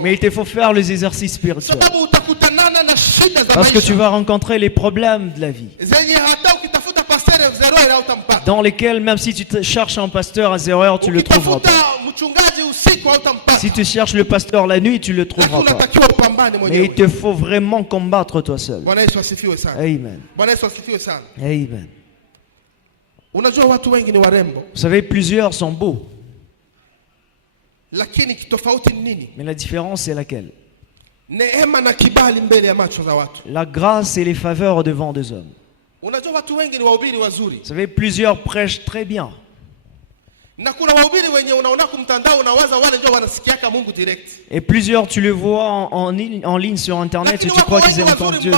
Mais il te faut faire les exercices spirituels. Parce que tu vas rencontrer les problèmes de la vie, dans lesquels même si tu cherches un pasteur à 0 heure, tu ne le trouveras pas. Si tu cherches le pasteur la nuit, tu ne le trouveras pas. Mais il te faut vraiment combattre toi seul. Amen. Amen. Vous savez, plusieurs sont beaux. Mais la différence, c'est laquelle? La grâce et les faveurs devant des hommes. Vous savez, plusieurs prêchent très bien. Et plusieurs, tu le vois en ligne sur internet et tu crois qu'ils entendent Dieu.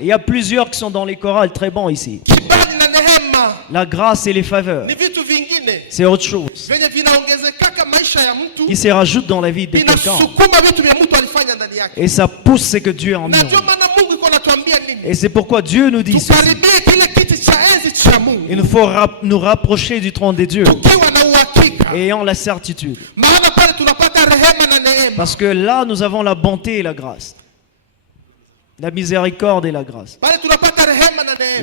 Il y a plusieurs qui sont dans les chorales très bons ici. La grâce et les faveurs, c'est autre chose qui se rajoute dans la vie de quelqu'un. Et ça pousse ce que Dieu a mis en nous. Et c'est pourquoi Dieu nous dit ceci. Il nous faut nous rapprocher du trône de Dieu, ayant la certitude. Parce que là, nous avons la bonté et la grâce. La miséricorde et la grâce.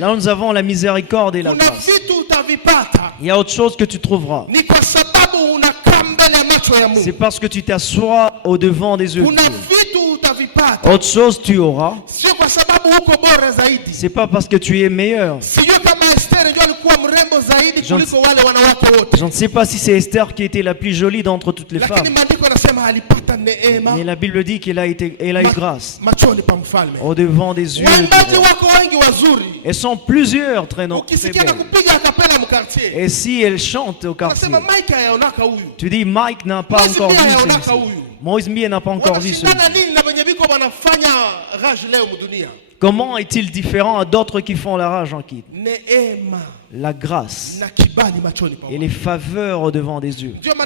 Là, nous avons la miséricorde et la grâce. Il y a autre chose que tu trouveras. C'est parce que tu t'assois au devant des yeux de Dieu. Autre chose tu auras. C'est pas parce que tu es meilleur. Je ne sais pas si c'est Esther qui était la plus jolie d'entre toutes les femmes. Mais la Bible dit qu'elle a eu grâce au devant des yeux du roi. Elles sont plusieurs très belles. Et si elles chantent au quartier, tu dis Mike n'a pas encore vu celui-ci. Moïse Mie n'a pas encore vu celui-ci. Comment est-il différent à d'autres qui font la rage en quitte? La grâce et les faveurs au devant des yeux des hommes.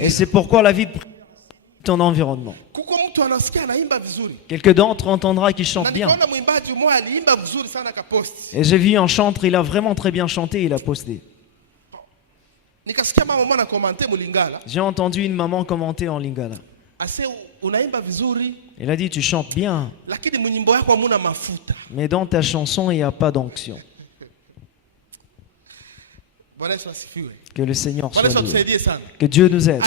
Et c'est pourquoi la vie de ton environnement. Quelqu'un d'entre entendra qu'il chante bien. Et j'ai vu un chanteur, il a vraiment très bien chanté, il a posté. J'ai entendu une maman commenter en lingala. Elle a dit, tu chantes bien, mais dans ta chanson, il n'y a pas d'onction. Que le Seigneur soit loué. Que Dieu nous aide.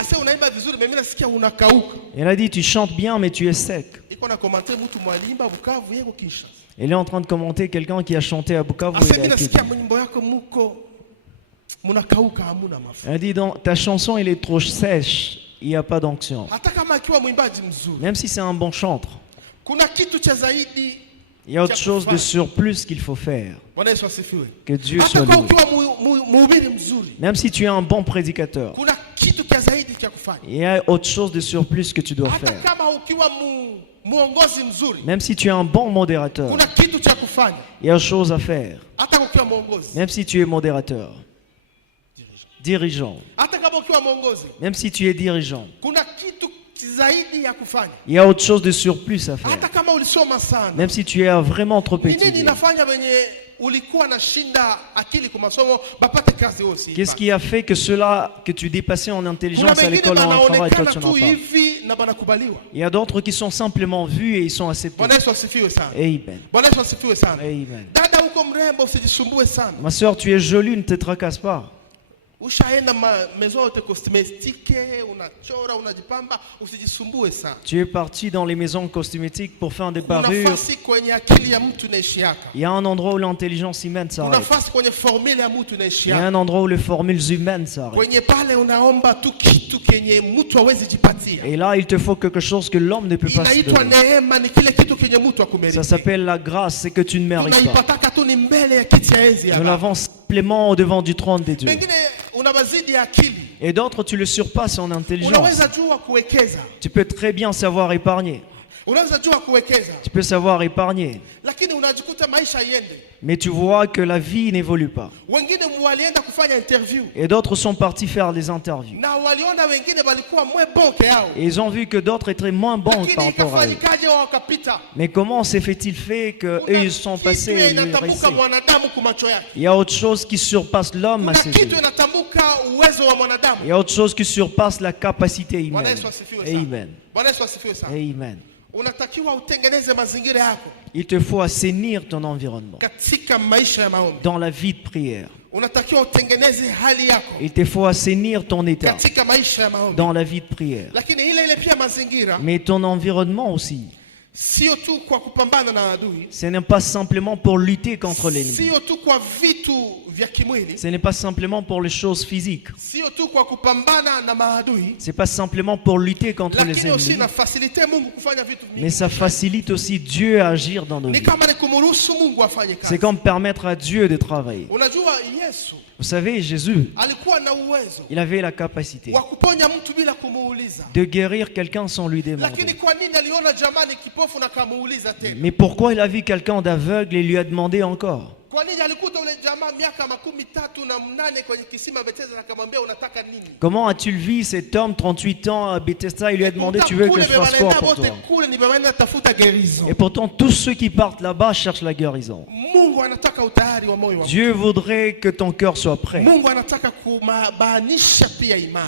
Elle a dit, tu chantes bien, mais tu es sec. Elle est en train de commenter quelqu'un qui a chanté à Bukavu. Elle a dit, ta chanson, elle est trop sèche. Il n'y a pas d'onction. Même si c'est un bon chanteur, il y a autre chose de surplus qu'il faut faire. Que Dieu soit loué. Même si tu es un bon prédicateur, il y a autre chose de surplus que tu dois faire. Même si tu es un bon modérateur, il y a autre chose à faire. Même si tu es modérateur, dirigeant, même si tu es dirigeant, il y a autre chose de surplus à faire. Même si tu es vraiment trop étudié. Qu'est-ce qui a fait que tu dépassais en intelligence à l'école ou en travail, toi tu n'en as pas? Il y a d'autres qui sont simplement vus et ils sont acceptés. Amen. Amen. Ma soeur, tu es jolie, ne te tracasse pas. Tu es parti dans les maisons cosmétiques pour faire des parures. Il y a un endroit où l'intelligence humaine s'arrête. Il y a un endroit où les formules humaines s'arrêtent. Et là, il te faut quelque chose que l'homme ne peut pas se donner. Ça s'appelle la grâce, c'est que tu ne mérites pas. Nous l'avons simplement au devant du trône des dieux. Et d'autres, tu le surpasses en intelligence. Tu peux très bien savoir épargner. Tu peux savoir épargner. Mais tu vois que la vie n'évolue pas. Et d'autres sont partis faire des interviews. Et ils ont vu que d'autres étaient moins bons par rapport à eux. Mais comment s'est fait-il qu'eux ils sont passés et lui réussi? Il y a autre chose qui surpasse l'homme à ses yeux. Il y a autre chose qui surpasse la capacité humaine. Amen. Amen. Il te faut assainir ton environnement dans la vie de prière. Il te faut assainir ton état dans la vie de prière. Mais ton environnement aussi. Ce n'est pas simplement pour lutter contre l'ennemi. Ce n'est pas simplement pour les choses physiques. Ce n'est pas simplement pour lutter contre les ennemis. Mais ça facilite aussi Dieu à agir dans nos vies. C'est comme permettre à Dieu de travailler. Vous savez, Jésus, il avait la capacité de guérir quelqu'un sans lui demander. Mais pourquoi il a vu quelqu'un d'aveugle et lui a demandé encore? Comment a-t-il vu cet homme 38 ans à Bethesda? Il lui a demandé, tu veux que je fasse quoi pour toi? Et pourtant tous ceux qui partent là-bas cherchent la guérison. Dieu voudrait que ton cœur soit prêt.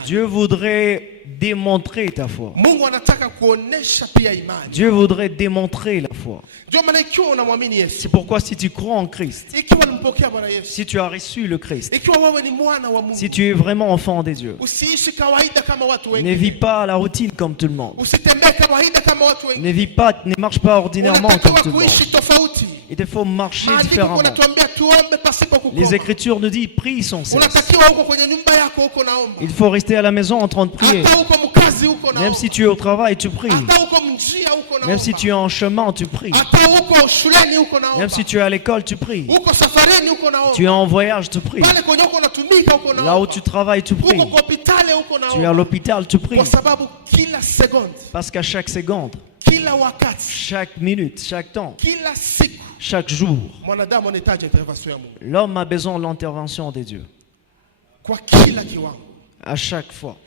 Dieu voudrait démontrer ta foi. Dieu voudrait démontrer la foi. C'est pourquoi si tu crois en Christ, si tu as reçu le Christ, si tu es vraiment enfant des dieux, ne vis pas à la routine comme tout le monde. Ne marche pas ordinairement comme tout le monde. Il te faut marcher différemment. Les Écritures nous disent prie sans cesse. Il faut rester à la maison en train de prier. Même si tu es au travail, tu pries. Même si tu es en chemin, tu pries. Même si tu es à l'école, tu pries. Tu es en voyage, tu pries. Là où tu travailles, tu pries. Tu es à l'hôpital, tu pries. Parce qu'à chaque seconde, chaque minute, chaque temps, chaque jour, l'homme a besoin de l'intervention de Dieu. À chaque fois.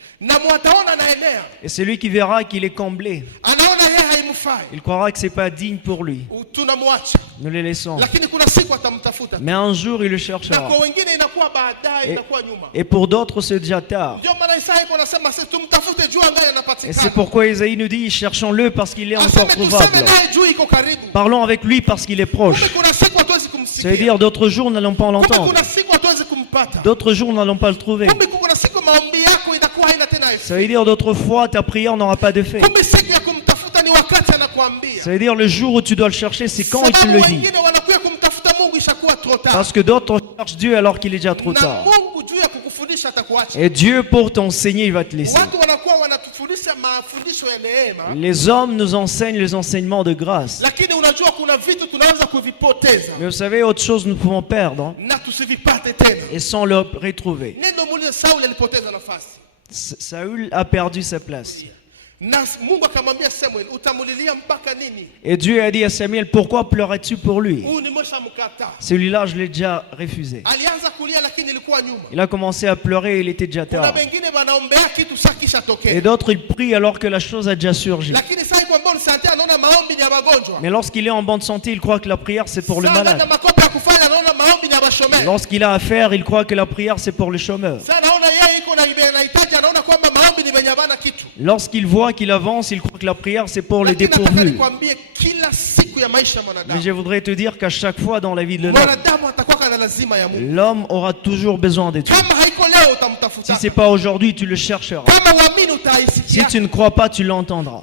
Et c'est lui qui verra qu'il est comblé. Il croira que ce n'est pas digne pour lui. Nous le laissons. Mais un jour, il le cherchera. Et pour d'autres, c'est déjà tard. Et c'est pourquoi Isaïe nous dit, cherchons-le parce qu'il est encore trouvable. Parlons avec lui parce qu'il est proche. Ça veut dire d'autres jours, nous n'allons pas l'entendre. D'autres jours, nous n'allons pas le trouver. Ça veut dire d'autres fois, ta prière n'aura pas d'effet. Ça veut dire le jour où tu dois le chercher, c'est quand il te le dit. Parce que d'autres cherchent Dieu alors qu'il est déjà trop tard. Et Dieu, pour t'enseigner, il va te laisser. Les hommes nous enseignent les enseignements de grâce. Mais vous savez, autre chose nous pouvons perdre et sans le retrouver. Saül a perdu sa place. Et Dieu a dit à Samuel, pourquoi pleurais-tu pour lui? Celui-là, je l'ai déjà refusé. Il a commencé à pleurer et il était déjà tard. Et d'autres, ils prient alors que la chose a déjà surgi. Mais lorsqu'il est en bonne santé, il croit que la prière c'est pour le malade. Lorsqu'il a affaire, il croit que la prière c'est pour les chômeurs. Lorsqu'il voit qu'il avance, il croit que la prière c'est pour les dépourvus. Mais je voudrais te dire qu'à chaque fois dans la vie de l'homme aura toujours besoin de Dieu. Si ce n'est pas aujourd'hui, tu le chercheras. Si tu ne crois pas, tu l'entendras.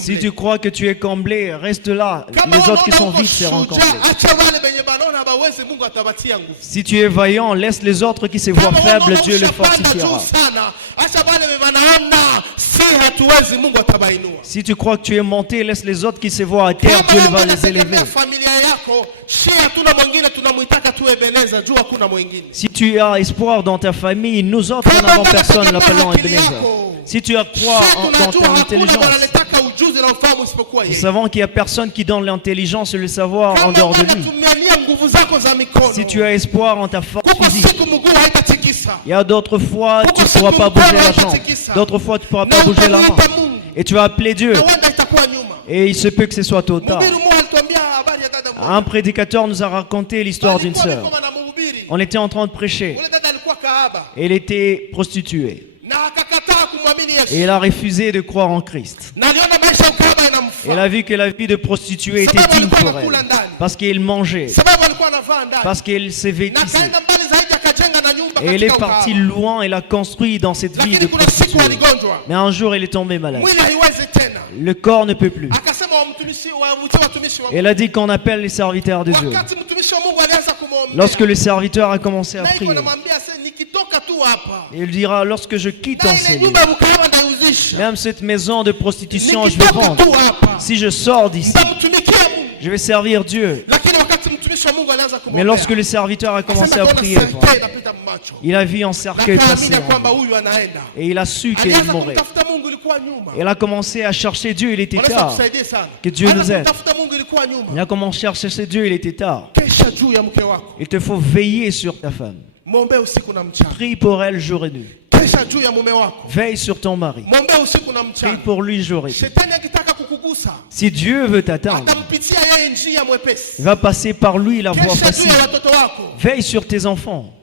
Si tu crois que tu es comblé, reste là. Les autres qui sont vides seront comblés. Si tu es vaillant, laisse les autres qui se voient faibles, Dieu les fortifiera. Si tu crois que tu es monté, laisse les autres qui se voient à terre, Dieu va les élever. Si tu as espoir dans ta famille, nous autres n'avons personne l'appelant Ebenezer. Si tu as croire dans ton intelligence, nous savons qu'il n'y a personne qui donne l'intelligence et le savoir en dehors de lui. Si tu as espoir en ta force physique, il y a d'autres fois tu ne pourras pas bouger la jambe, d'autres fois tu ne pourras pas bouger la main. Et tu vas appeler Dieu. Et il se peut que ce soit tôt ou tard. Un prédicateur nous a raconté l'histoire d'une sœur. On était en train de prêcher. Elle était prostituée. Et elle a refusé de croire en Christ. Elle a vu que la vie de prostituée était digne pour elle. Parce qu'elle mangeait. Parce qu'elle s'est vêtissée. Et elle est partie loin, elle a construit dans cette vie de prostituée. Mais un jour, elle est tombée malade. Le corps ne peut plus. Elle a dit qu'on appelle les serviteurs de Dieu. Lorsque le serviteur a commencé à prier, il dira, lorsque je quitte Enseigné, même cette maison de prostitution, je vais vendre. Si je sors d'ici, je vais servir Dieu. Mais lorsque le serviteur a commencé à prier, il a vu un cercueil passer et il a su qu'il mourrait. Il a commencé à chercher Dieu, il était tard. Que Dieu nous aide. Il a commencé à chercher Dieu, il était tard. Il te faut veiller sur ta femme. Prie pour elle jour et nuit. Veille sur ton mari. Prie pour lui jour et nuit. Si Dieu veut t'atteindre, il va passer par lui la voie facile. Veille sur tes enfants.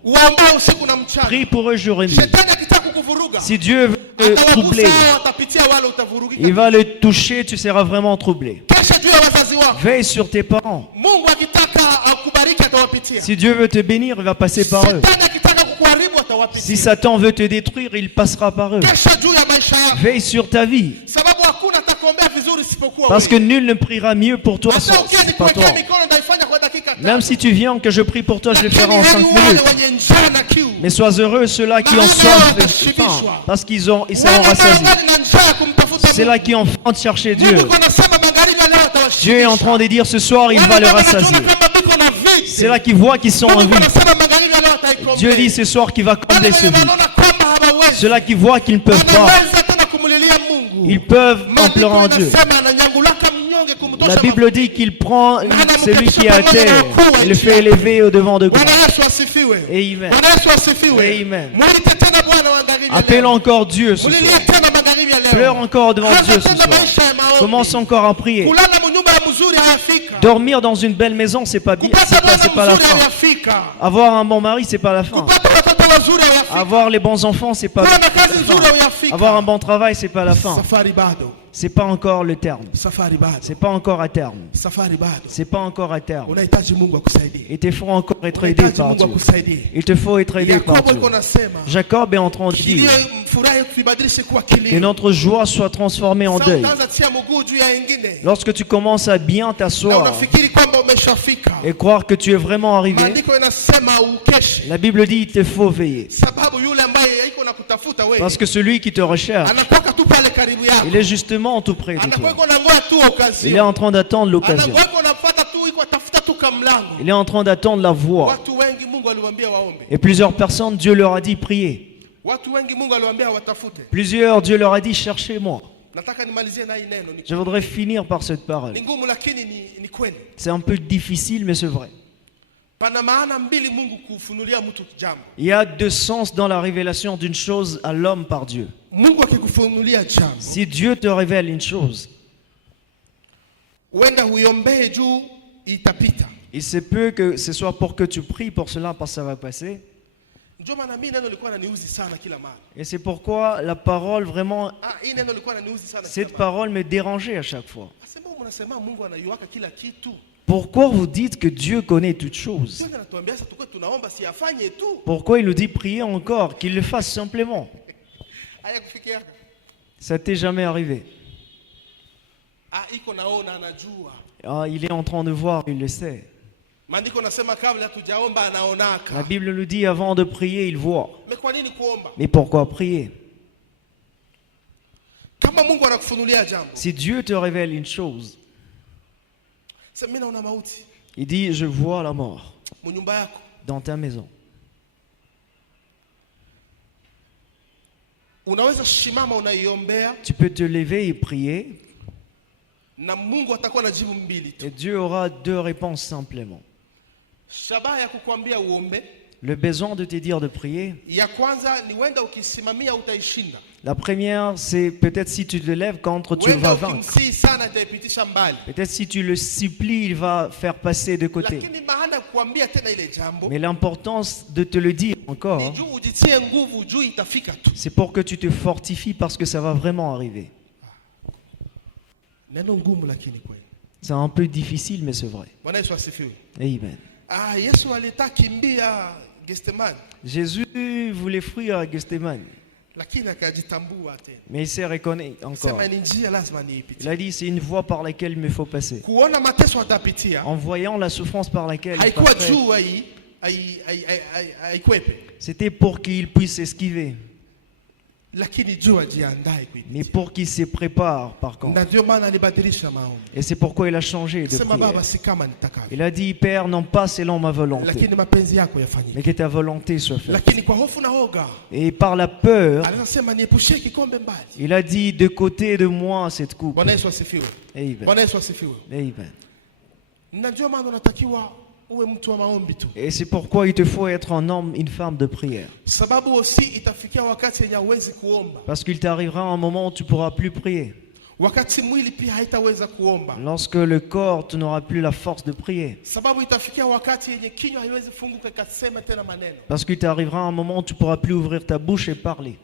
Prie pour eux jour et nuit. Si Dieu veut te troubler, il va le toucher, tu seras vraiment troublé. Veille sur tes parents. Si Dieu veut te bénir, il va passer par eux. Si Satan veut te détruire, il passera par eux. Veille sur ta vie. Parce que nul ne priera mieux pour toi, c'est pas toi. Même si tu viens que je prie pour toi, je le ferai en 5 minutes. Mais sois heureux ceux-là qui ont soif et faim, parce qu'ils seront rassasiés. Ceux-là qui ont faim de chercher Dieu. Dieu est en train de dire ce soir, il va le rassasier. Ceux-là qui voient qu'ils sont en vie. Dieu dit ce soir qu'il va combler ce vide. Ceux-là qui voient qu'ils ne peuvent pas, ils peuvent en pleurant en Dieu. La Bible dit qu'il prend celui qui est à terre et le fait élever au devant de gloire. Amen. Amen. Appelle encore Dieu ce soir. Pleure encore devant Dieu ce soir. Commence encore à prier. Dormir dans une belle maison, c'est pas bien, c'est pas la fin. Avoir un bon mari, c'est pas la fin. Avoir les bons enfants, c'est pas la fin. Avoir un bon travail, c'est pas la fin. C'est pas encore le terme. C'est pas encore à terme. C'est pas encore à terme. Il te faut encore être aidé par Dieu. Il te faut être aidé par Dieu. Jacob est en train de dire que notre joie soit transformée en deuil. Lorsque tu commences à bien t'asseoir et croire que tu es vraiment arrivé, la Bible dit il te faut veiller. Parce que celui qui te recherche, il est justement tout près de toi. Il est en train d'attendre l'occasion. Il est en train d'attendre la voie. Et plusieurs personnes, Dieu leur a dit priez. Plusieurs, Dieu leur a dit cherchez-moi. Je voudrais finir par cette parole. C'est un peu difficile, mais c'est vrai. Il y a deux sens dans la révélation d'une chose à l'homme par Dieu. Si Dieu te révèle une chose, il se peut que ce soit pour que tu pries pour cela parce que ça va passer. Et c'est pourquoi la parole vraiment, cette parole me dérangeait à chaque fois. Pourquoi vous dites que Dieu connaît toutes choses? Pourquoi il nous dit prier encore, qu'il le fasse simplement? Ça t'est jamais arrivé? Il est en train de voir, il le sait. La Bible nous dit avant de prier, il voit. Mais pourquoi prier? Si Dieu te révèle une chose, il dit je vois la mort dans ta maison. Tu peux te lever et prier. Et Dieu aura 2 réponses simplement. Le besoin de te dire de prier. La première, c'est peut-être si tu te lèves contre, tu vas vaincre. Peut-être si tu le supplies, il va faire passer de côté. Mais l'importance de te le dire encore, c'est pour que tu te fortifies parce que ça va vraiment arriver. C'est un peu difficile, mais c'est vrai. Amen. Jésus voulait fuir à Gethsémane. Mais il s'est reconnu encore. Il a dit, c'est une voie par laquelle il me faut passer. En voyant la souffrance par laquelle il passait, c'était pour qu'il puisse esquiver. Mais pour qu'il se prépare par contre. Et c'est pourquoi il a changé de prière. Il a dit, Père, non pas selon ma volonté, mais que ta volonté soit faite. Et par la peur, il a dit, de côté de moi cette coupe. Amen. Et c'est pourquoi il te faut être un homme, une femme de prière. Parce qu'il t'arrivera un moment où tu ne pourras plus prier. Lorsque le corps, tu n'auras plus la force de prier. Parce qu'il t'arrivera un moment où tu ne pourras plus ouvrir ta bouche et parler.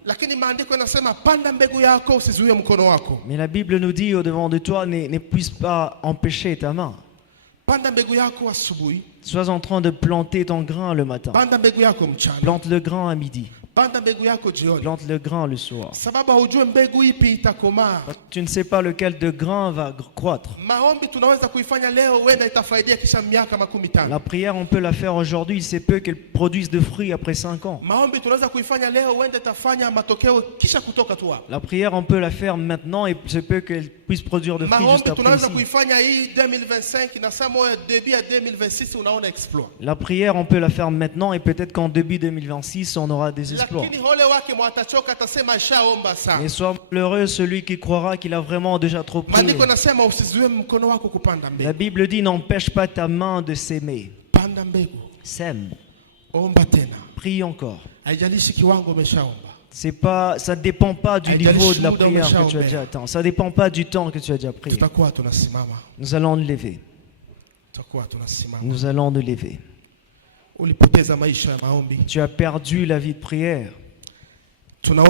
Mais la Bible nous dit au-devant de toi, ne puisse pas empêcher ta main. Sois en train de planter ton grain le matin. Plante le grain à midi. Plante le grain le soir. Tu ne sais pas lequel de grain va croître. La prière, on peut la faire aujourd'hui. Il se peut qu'elle produise de fruits après 5 ans. La prière, on peut la faire maintenant et il se peut qu'elle puisse produire de fruits juste après ici. La prière, on peut la faire maintenant et peut-être qu'en début 2026, on aura des exploits. Mais sois malheureux celui qui croira qu'il a vraiment déjà trop prié. La Bible dit, n'empêche pas ta main de s'aimer. Sème. Prie encore. Ça ne dépend pas du niveau de la prière que tu as déjà atteint. Ça ne dépend pas du temps que tu as déjà prié. Nous allons nous lever. Nous allons nous lever. Tu as perdu la vie de prière. Nous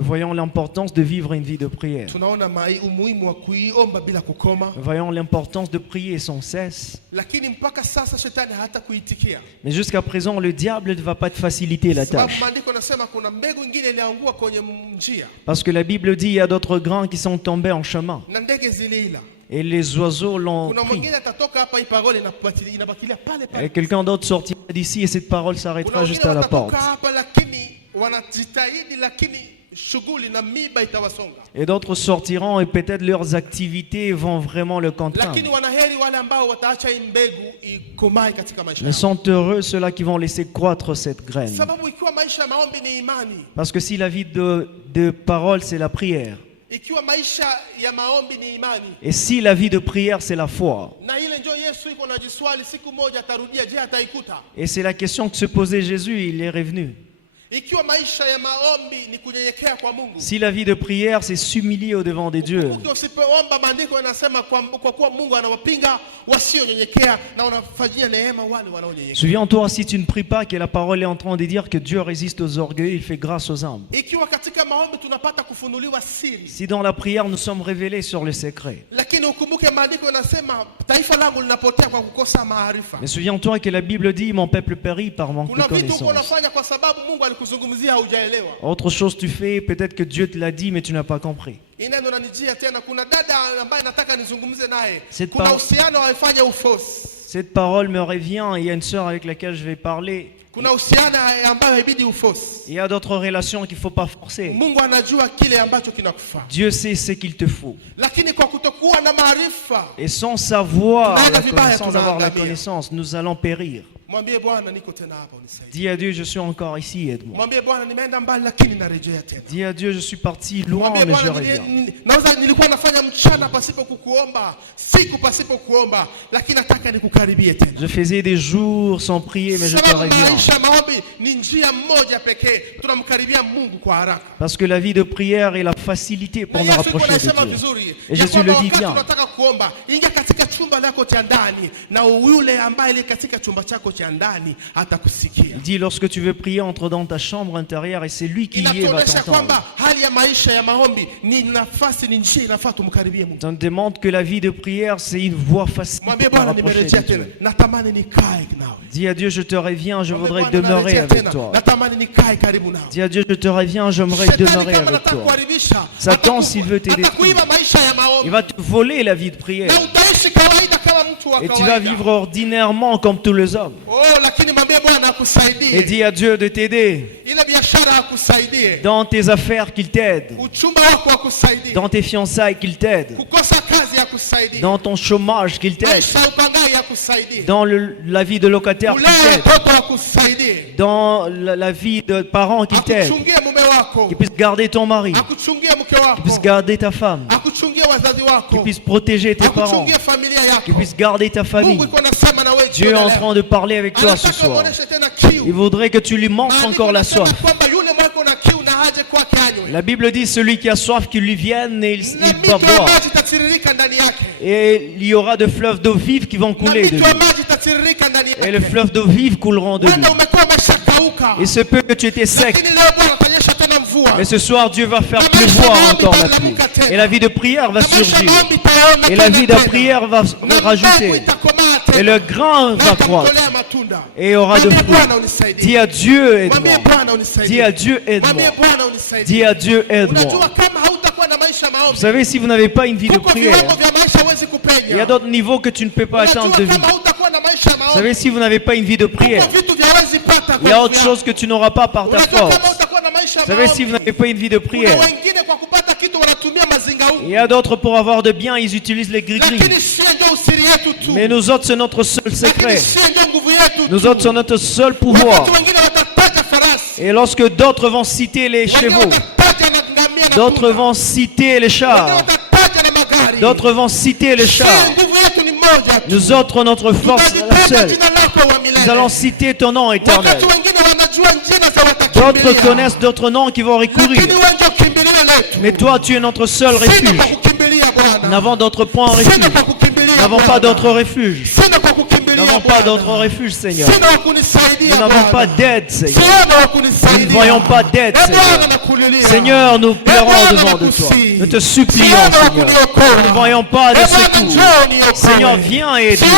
voyons l'importance de vivre une vie de prière. Nous voyons l'importance de prier sans cesse. Mais jusqu'à présent, le diable ne va pas te faciliter la tâche. Parce que la Bible dit qu'il y a d'autres grains qui sont tombés en chemin. Et les oiseaux l'ont pris. Et quelqu'un d'autre sortira d'ici et cette parole s'arrêtera juste à la porte. Et d'autres sortiront et peut-être leurs activités vont vraiment le contraindre. Mais sont heureux ceux-là qui vont laisser croître cette graine. Parce que si la vie de parole c'est la prière, et si la vie de prière c'est la foi, et c'est la question que se posait Jésus, il est revenu. Si la vie de prière c'est s'humilier au devant des dieux. Souviens-toi, si tu ne pries pas, que la parole est en train de dire que Dieu résiste aux orgueilleux, il fait grâce aux humbles. Si dans la prière nous sommes révélés sur le secret. Mais souviens-toi que la Bible dit, mon peuple périt par manque de connaissance. Autre chose tu fais, peut-être que Dieu te l'a dit mais tu n'as pas compris. Cette parole me revient, il y a une sœur avec laquelle je vais parler. Il y a d'autres relations qu'il ne faut pas forcer. Dieu sait ce qu'il te faut. Et sans savoir, sans avoir la connaissance, nous allons périr. Dis à Dieu, je suis encore ici, aide-moi. Dis à Dieu, je suis parti loin, mais je reviens. Je faisais des jours sans prier, mais je te reviens. Parce que la vie de prière est la facilité pour nous rapprocher de Dieu. Et Jésus le dit bien. Il dit, lorsque tu veux prier, entre dans ta chambre intérieure et c'est lui qui y est va t'entendre. Ça nous demande que la vie de prière, c'est une voie facile pour nous rapprocher de Dieu. Dis à Dieu, je te reviens, je voudrais demeurer avec toi. Dis à Dieu, je te reviens, j'aimerais demeurer avec toi. Satan, s'il veut t'aider, il va te voler la vie de prière. Et tu vas vivre ordinairement comme tous les hommes. Et dis à Dieu de t'aider dans tes affaires, qu'il t'aide, dans tes fiançailles, qu'il t'aide, dans ton chômage, qu'il t'aide, dans la vie de locataire, qu'il t'aide, dans la vie de parents, qu'il t'aide, qu'il puisse garder ton mari, qu'il puisse garder ta femme, qu'il puisse protéger tes parents, qu'il puisse garder ta famille. Dieu est en train de parler avec toi ce soir. Il voudrait que tu lui montres encore la soif. La Bible dit, celui qui a soif, qu'il lui vienne et il va boire. Et il y aura de fleuves d'eau vive qui vont couler de lui. Et les fleuves d'eau vive couleront de lui. Il se peut que tu étais sec. Mais ce soir, Dieu va faire pleuvoir encore la pluie. Et la vie de prière va surgir. Et la vie de prière va rajouter. Et le grain va croître. Et il y aura de fruits. Dis à Dieu, aide-moi. Dis à Dieu, aide-moi. Dis à Dieu, aide-moi. Vous savez, si vous n'avez pas une vie de prière, il y a d'autres niveaux que tu ne peux pas atteindre de vie. Vous savez, si vous n'avez pas une vie de prière, il y a autre chose que tu n'auras pas par ta force. Vous savez, si vous n'avez pas une vie de prière, il y a d'autres pour avoir de biens, ils utilisent les gris-gris. Mais nous autres, c'est notre seul secret. Nous autres, c'est notre seul pouvoir. Et lorsque d'autres vont citer les chevaux, d'autres vont citer les chars, d'autres vont citer les chars, nous autres, notre force est la seule. Nous allons citer ton nom éternel. D'autres connaissent d'autres noms qui vont recourir. Mais toi, tu es notre seul refuge. Nous n'avons d'autre point en refuge. Nous n'avons pas d'autre refuge. Nous n'avons pas d'autre refuge, Seigneur. Nous n'avons pas d'aide, Seigneur. Nous ne voyons pas d'aide, Seigneur. Seigneur, nous pleurons devant de toi. Nous te supplions, Seigneur. Nous ne voyons pas de secours. Seigneur, viens et aide-nous.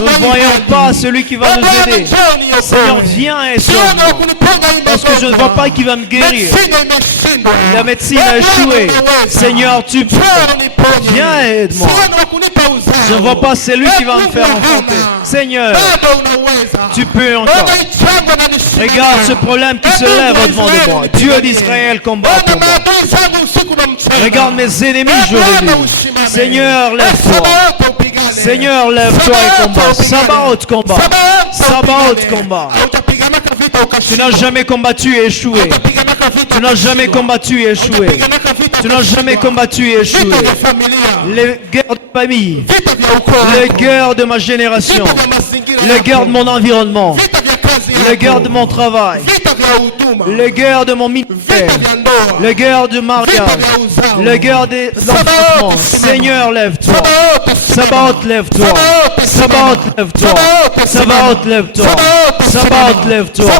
Nous ne voyons pas celui qui va nous aider. Seigneur, viens et sauve-nous. Parce que je ne vois pas qui va me guérir. La médecine a échoué. Seigneur, tu peux. Viens et aide-moi. Je ne vois pas celui qui va me faire enfanter. Seigneur, tu peux encore. Regarde ce problème qui se lève au-devant de moi. Dieu d'Israël combat pour moi. Regarde mes ennemis, je le dis. Seigneur, lève-toi. Seigneur, lève-toi et combat. Sabaoth combat. Sabaoth combat. Tu n'as jamais combattu et échoué. Tu n'as jamais combattu et échoué. Tu n'as jamais combattu et échoué. Les guerres de famille, les guerres de ma génération, les guerres de mon environnement, les guerres de mon travail, les guerres de mon ministère, les guerres de mariage, les guerres de l'enfantement. Seigneur, lève-toi. Sabaoth, lève-toi. Sabaoth, lève-toi. Sabaoth, lève-toi. Sabaoth, lève-toi.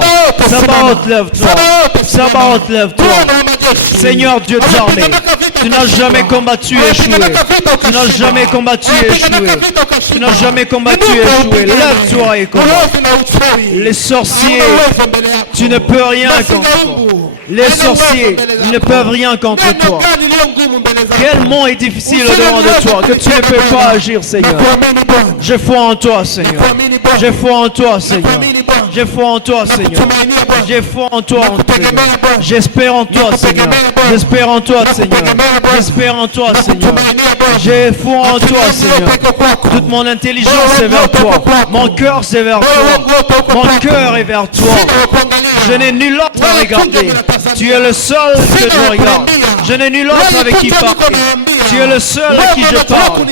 Sabaoth, lève-toi. Sabaoth, lève-toi. Seigneur Dieu des armées, tu n'as jamais combattu et échoué. Tu n'as jamais combattu et échoué. Tu n'as jamais combattu et échoué. Lève-toi et combat. Les sorciers, tu ne peux rien contre toi. Les sorciers ne peuvent rien contre toi. Quel mot est difficile devant de toi que tu ne peux pas agir, Seigneur. Je foi en toi, Seigneur. Je foi en toi, Seigneur. Je foi en toi, Seigneur. J'ai foi en toi, Seigneur. J'espère en toi, Seigneur. J'espère en toi, Seigneur. J'espère en toi, Seigneur. J'ai foi en toi, Seigneur. Toute mon intelligence est vers toi. Mon cœur c'est vers toi. Mon cœur est vers toi. Je n'ai nul autre à regarder. Tu es le seul que je regarde. Je n'ai nul autre avec qui parler. Tu es le seul à qui je parle.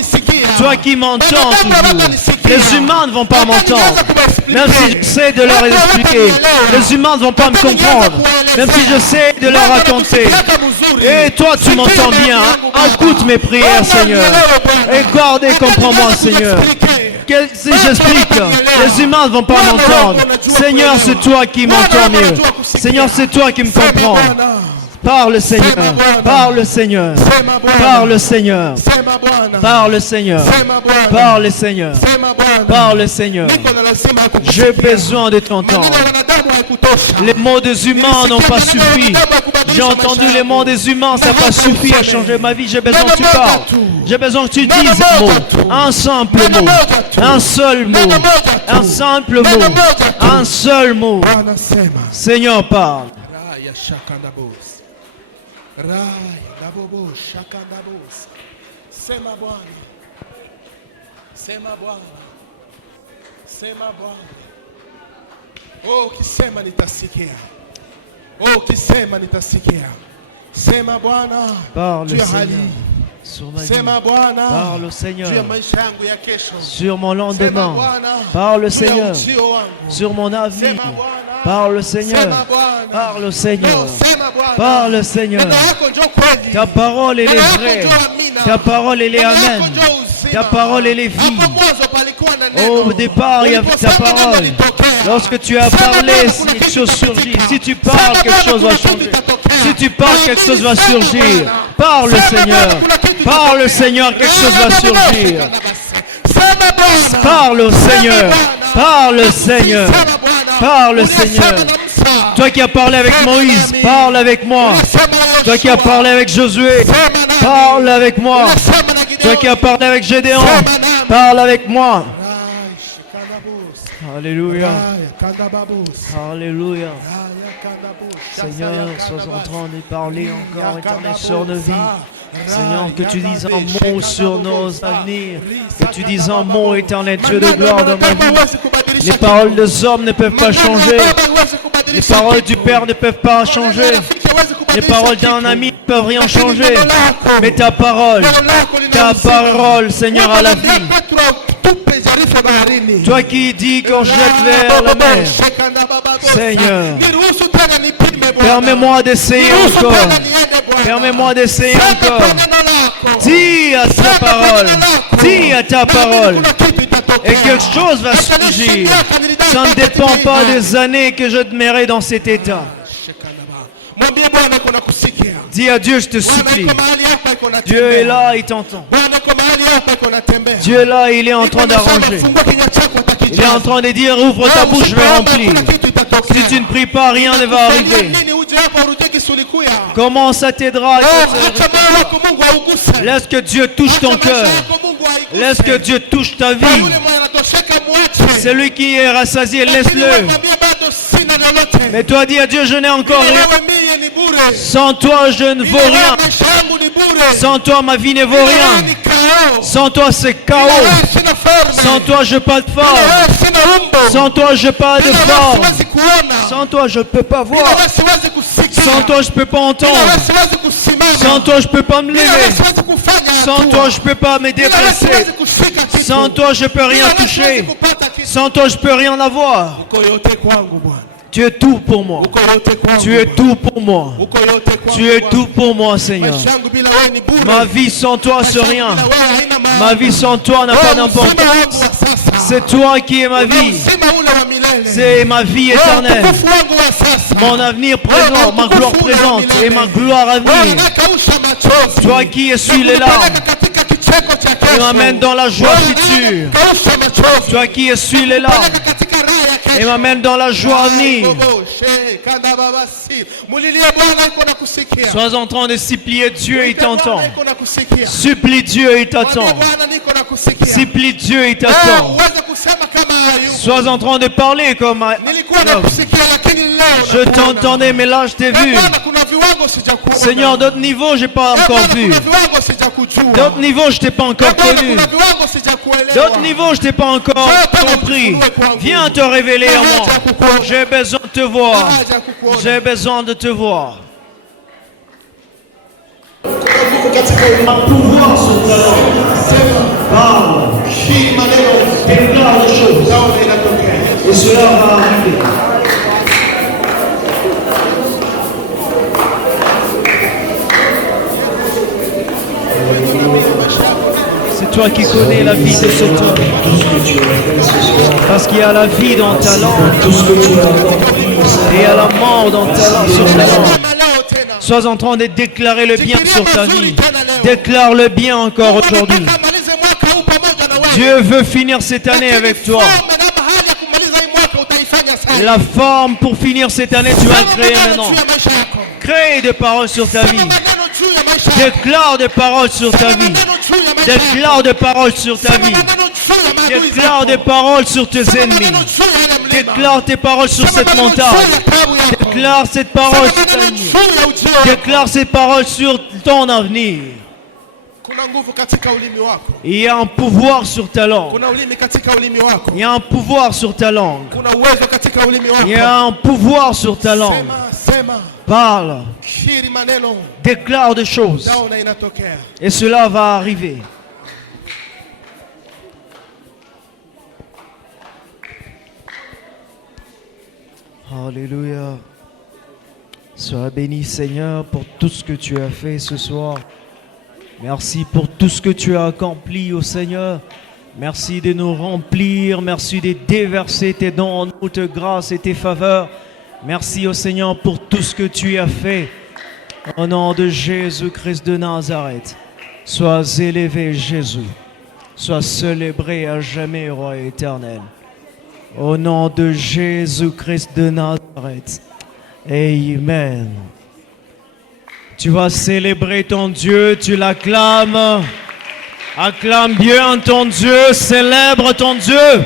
Toi qui m'entends toujours. Les humains ne vont pas m'entendre. Même si je sais de leur expliquer. Les humains ne vont pas me comprendre. Même si je sais de leur raconter. Et toi tu m'entends bien. Écoute mes prières, Seigneur. Écoute et comprends-moi, Seigneur. Si j'explique, les humains ne vont pas m'entendre. Seigneur, c'est toi qui m'entends mieux. Seigneur, c'est toi qui me comprends. Parle, Seigneur. Parle, Seigneur. Parle, Seigneur. Parle, Seigneur. Parle, Seigneur. Parle, Seigneur. J'ai besoin de t'entendre. Les mots des humains n'ont pas suffi. J'ai entendu les mots des humains, ça n'a pas suffi à changer ma vie. J'ai besoin que tu parles. J'ai besoin que tu dises un mot. Un simple mot. Un seul mot. Un simple mot. Un seul mot. Seigneur, parle. Sema Bwana. Sema Bwana. Sema Bwana. Oh, kisema nitasikia. Oh, kisema nitasikia. Sema Bwana. Parle, Seigneur. Sur ma vie. Parle au Seigneur. Sur mon lendemain. Parle, Seigneur. Sur mon avenir. Parle, Seigneur. Parle, Seigneur. Parle, Seigneur. Ta parole, elle est vraie. Ta parole, elle est amen. Ta parole, elle est vie. Au départ, il y avait ta parole. Lorsque tu as parlé, quelque chose surgit. Si tu parles, quelque chose va changer. Si tu parles, quelque chose va surgir. Parle, Seigneur. Parle, Seigneur, quelque chose va surgir. Parle au Seigneur. Parle, Seigneur. Parle, Seigneur. Toi qui as parlé avec Moïse, parle avec moi. Toi qui as parlé avec Josué, parle avec moi. Toi qui as parlé avec Gédéon, parle avec moi. Alléluia. Alléluia. Seigneur, sois en train de parler encore, Éternel, sur nos vies. Seigneur, que tu dises un mot sur nos avenirs. Que tu dises un mot, Éternel, Dieu de gloire dans ma vie. Les paroles des hommes ne peuvent pas changer. Les paroles du Père ne peuvent pas changer. Les paroles d'un ami ne peuvent rien changer. Mais ta parole, Seigneur, à la vie. Toi qui dis qu'on jette vers la mer. Seigneur, permets-moi d'essayer encore. Permets-moi d'essayer encore. Dis à ta parole. Dis à ta parole. Et quelque chose va surgir. Ça ne dépend pas des années que je demeurerai dans cet état. Dis à Dieu, je te supplie. Dieu est là, il t'entend. Dieu est là, il est en train d'arranger. Il est en train de dire, ouvre ta bouche, je vais remplir. Si tu ne pries pas, rien ne va arriver. Comment ça t'aidera? Laisse que Dieu touche ton cœur. Laisse que Dieu touche ta vie. Celui qui est rassasié, laisse-le. Mais toi, dis à Dieu, je n'ai encore rien. Sans toi, je ne vaux rien. Sans toi, ma vie ne vaut rien. Sans toi, c'est chaos. Sans toi, je n'ai pas de force. Sans toi, je n'ai pas de force. Sans toi, je ne peux pas voir. Sans toi, je ne peux pas entendre. Sans toi, je ne peux pas me lever. Sans toi, je ne peux pas me déplacer. Sans toi, je ne peux rien toucher. Sans toi, je ne peux rien avoir. Tu es tout pour moi. Tu es tout pour moi. Tu es tout pour moi, Seigneur. Ma vie sans toi, c'est rien. Ma vie sans toi n'a pas d'importance. C'est toi qui es ma vie. C'est ma vie éternelle. Mon avenir présent, ma gloire présente et ma gloire à venir. Toi qui essuies les larmes et m'amène dans la joie future. Toi qui essuies les larmes et m'amène dans la joie à venir. Sois en train de supplier Dieu, il t'entend. Supplie Dieu, il t'attend. Supplie Dieu, il t'attend. Sois en train de parler comme je t'entendais, mais là je t'ai vu. Seigneur, d'autres niveaux, je n'ai pas encore vu. D'autres niveaux, je t'ai pas encore connu. D'autres niveaux, je t'ai pas encore compris. Viens te révéler à moi. J'ai besoin de te voir. J'ai besoin de te voir. Un pouvoir sur ta langue. Parle. Déclare les choses. Et cela va arriver. C'est toi qui connais la vie de cet homme. Parce qu'il y a la vie dans ta langue. Et il y a la mort dans ta langue, sur ta langue. Sois en train de déclarer le bien sur ta vie. Déclare le bien encore aujourd'hui. Dieu veut finir cette année avec toi. La forme pour finir cette année, tu vas créer maintenant. Crée des paroles sur ta vie. Déclare des paroles sur ta vie. Déclare des paroles sur ta vie. Déclare des paroles sur tes ennemis. Déclare tes paroles sur cette montagne. Déclare cette parole sur ta vie. Déclare ces paroles sur ton avenir. Il y a un pouvoir sur ta langue. Il y a un pouvoir sur ta langue. Il y a un pouvoir sur ta langue. Parle. Déclare des choses. Et cela va arriver. Alléluia. Sois béni, Seigneur, pour tout ce que tu as fait ce soir. Merci pour tout ce que tu as accompli, ô Seigneur. Merci de nous remplir. Merci de déverser tes dons en nous, tes grâces et tes faveurs. Merci, ô Seigneur, pour tout ce que tu as fait. Au nom de Jésus-Christ de Nazareth, sois élevé, Jésus. Sois célébré à jamais, Roi éternel. Au nom de Jésus-Christ de Nazareth. Amen. Tu vas célébrer ton Dieu, tu l'acclames. Acclame bien ton Dieu, célèbre ton Dieu.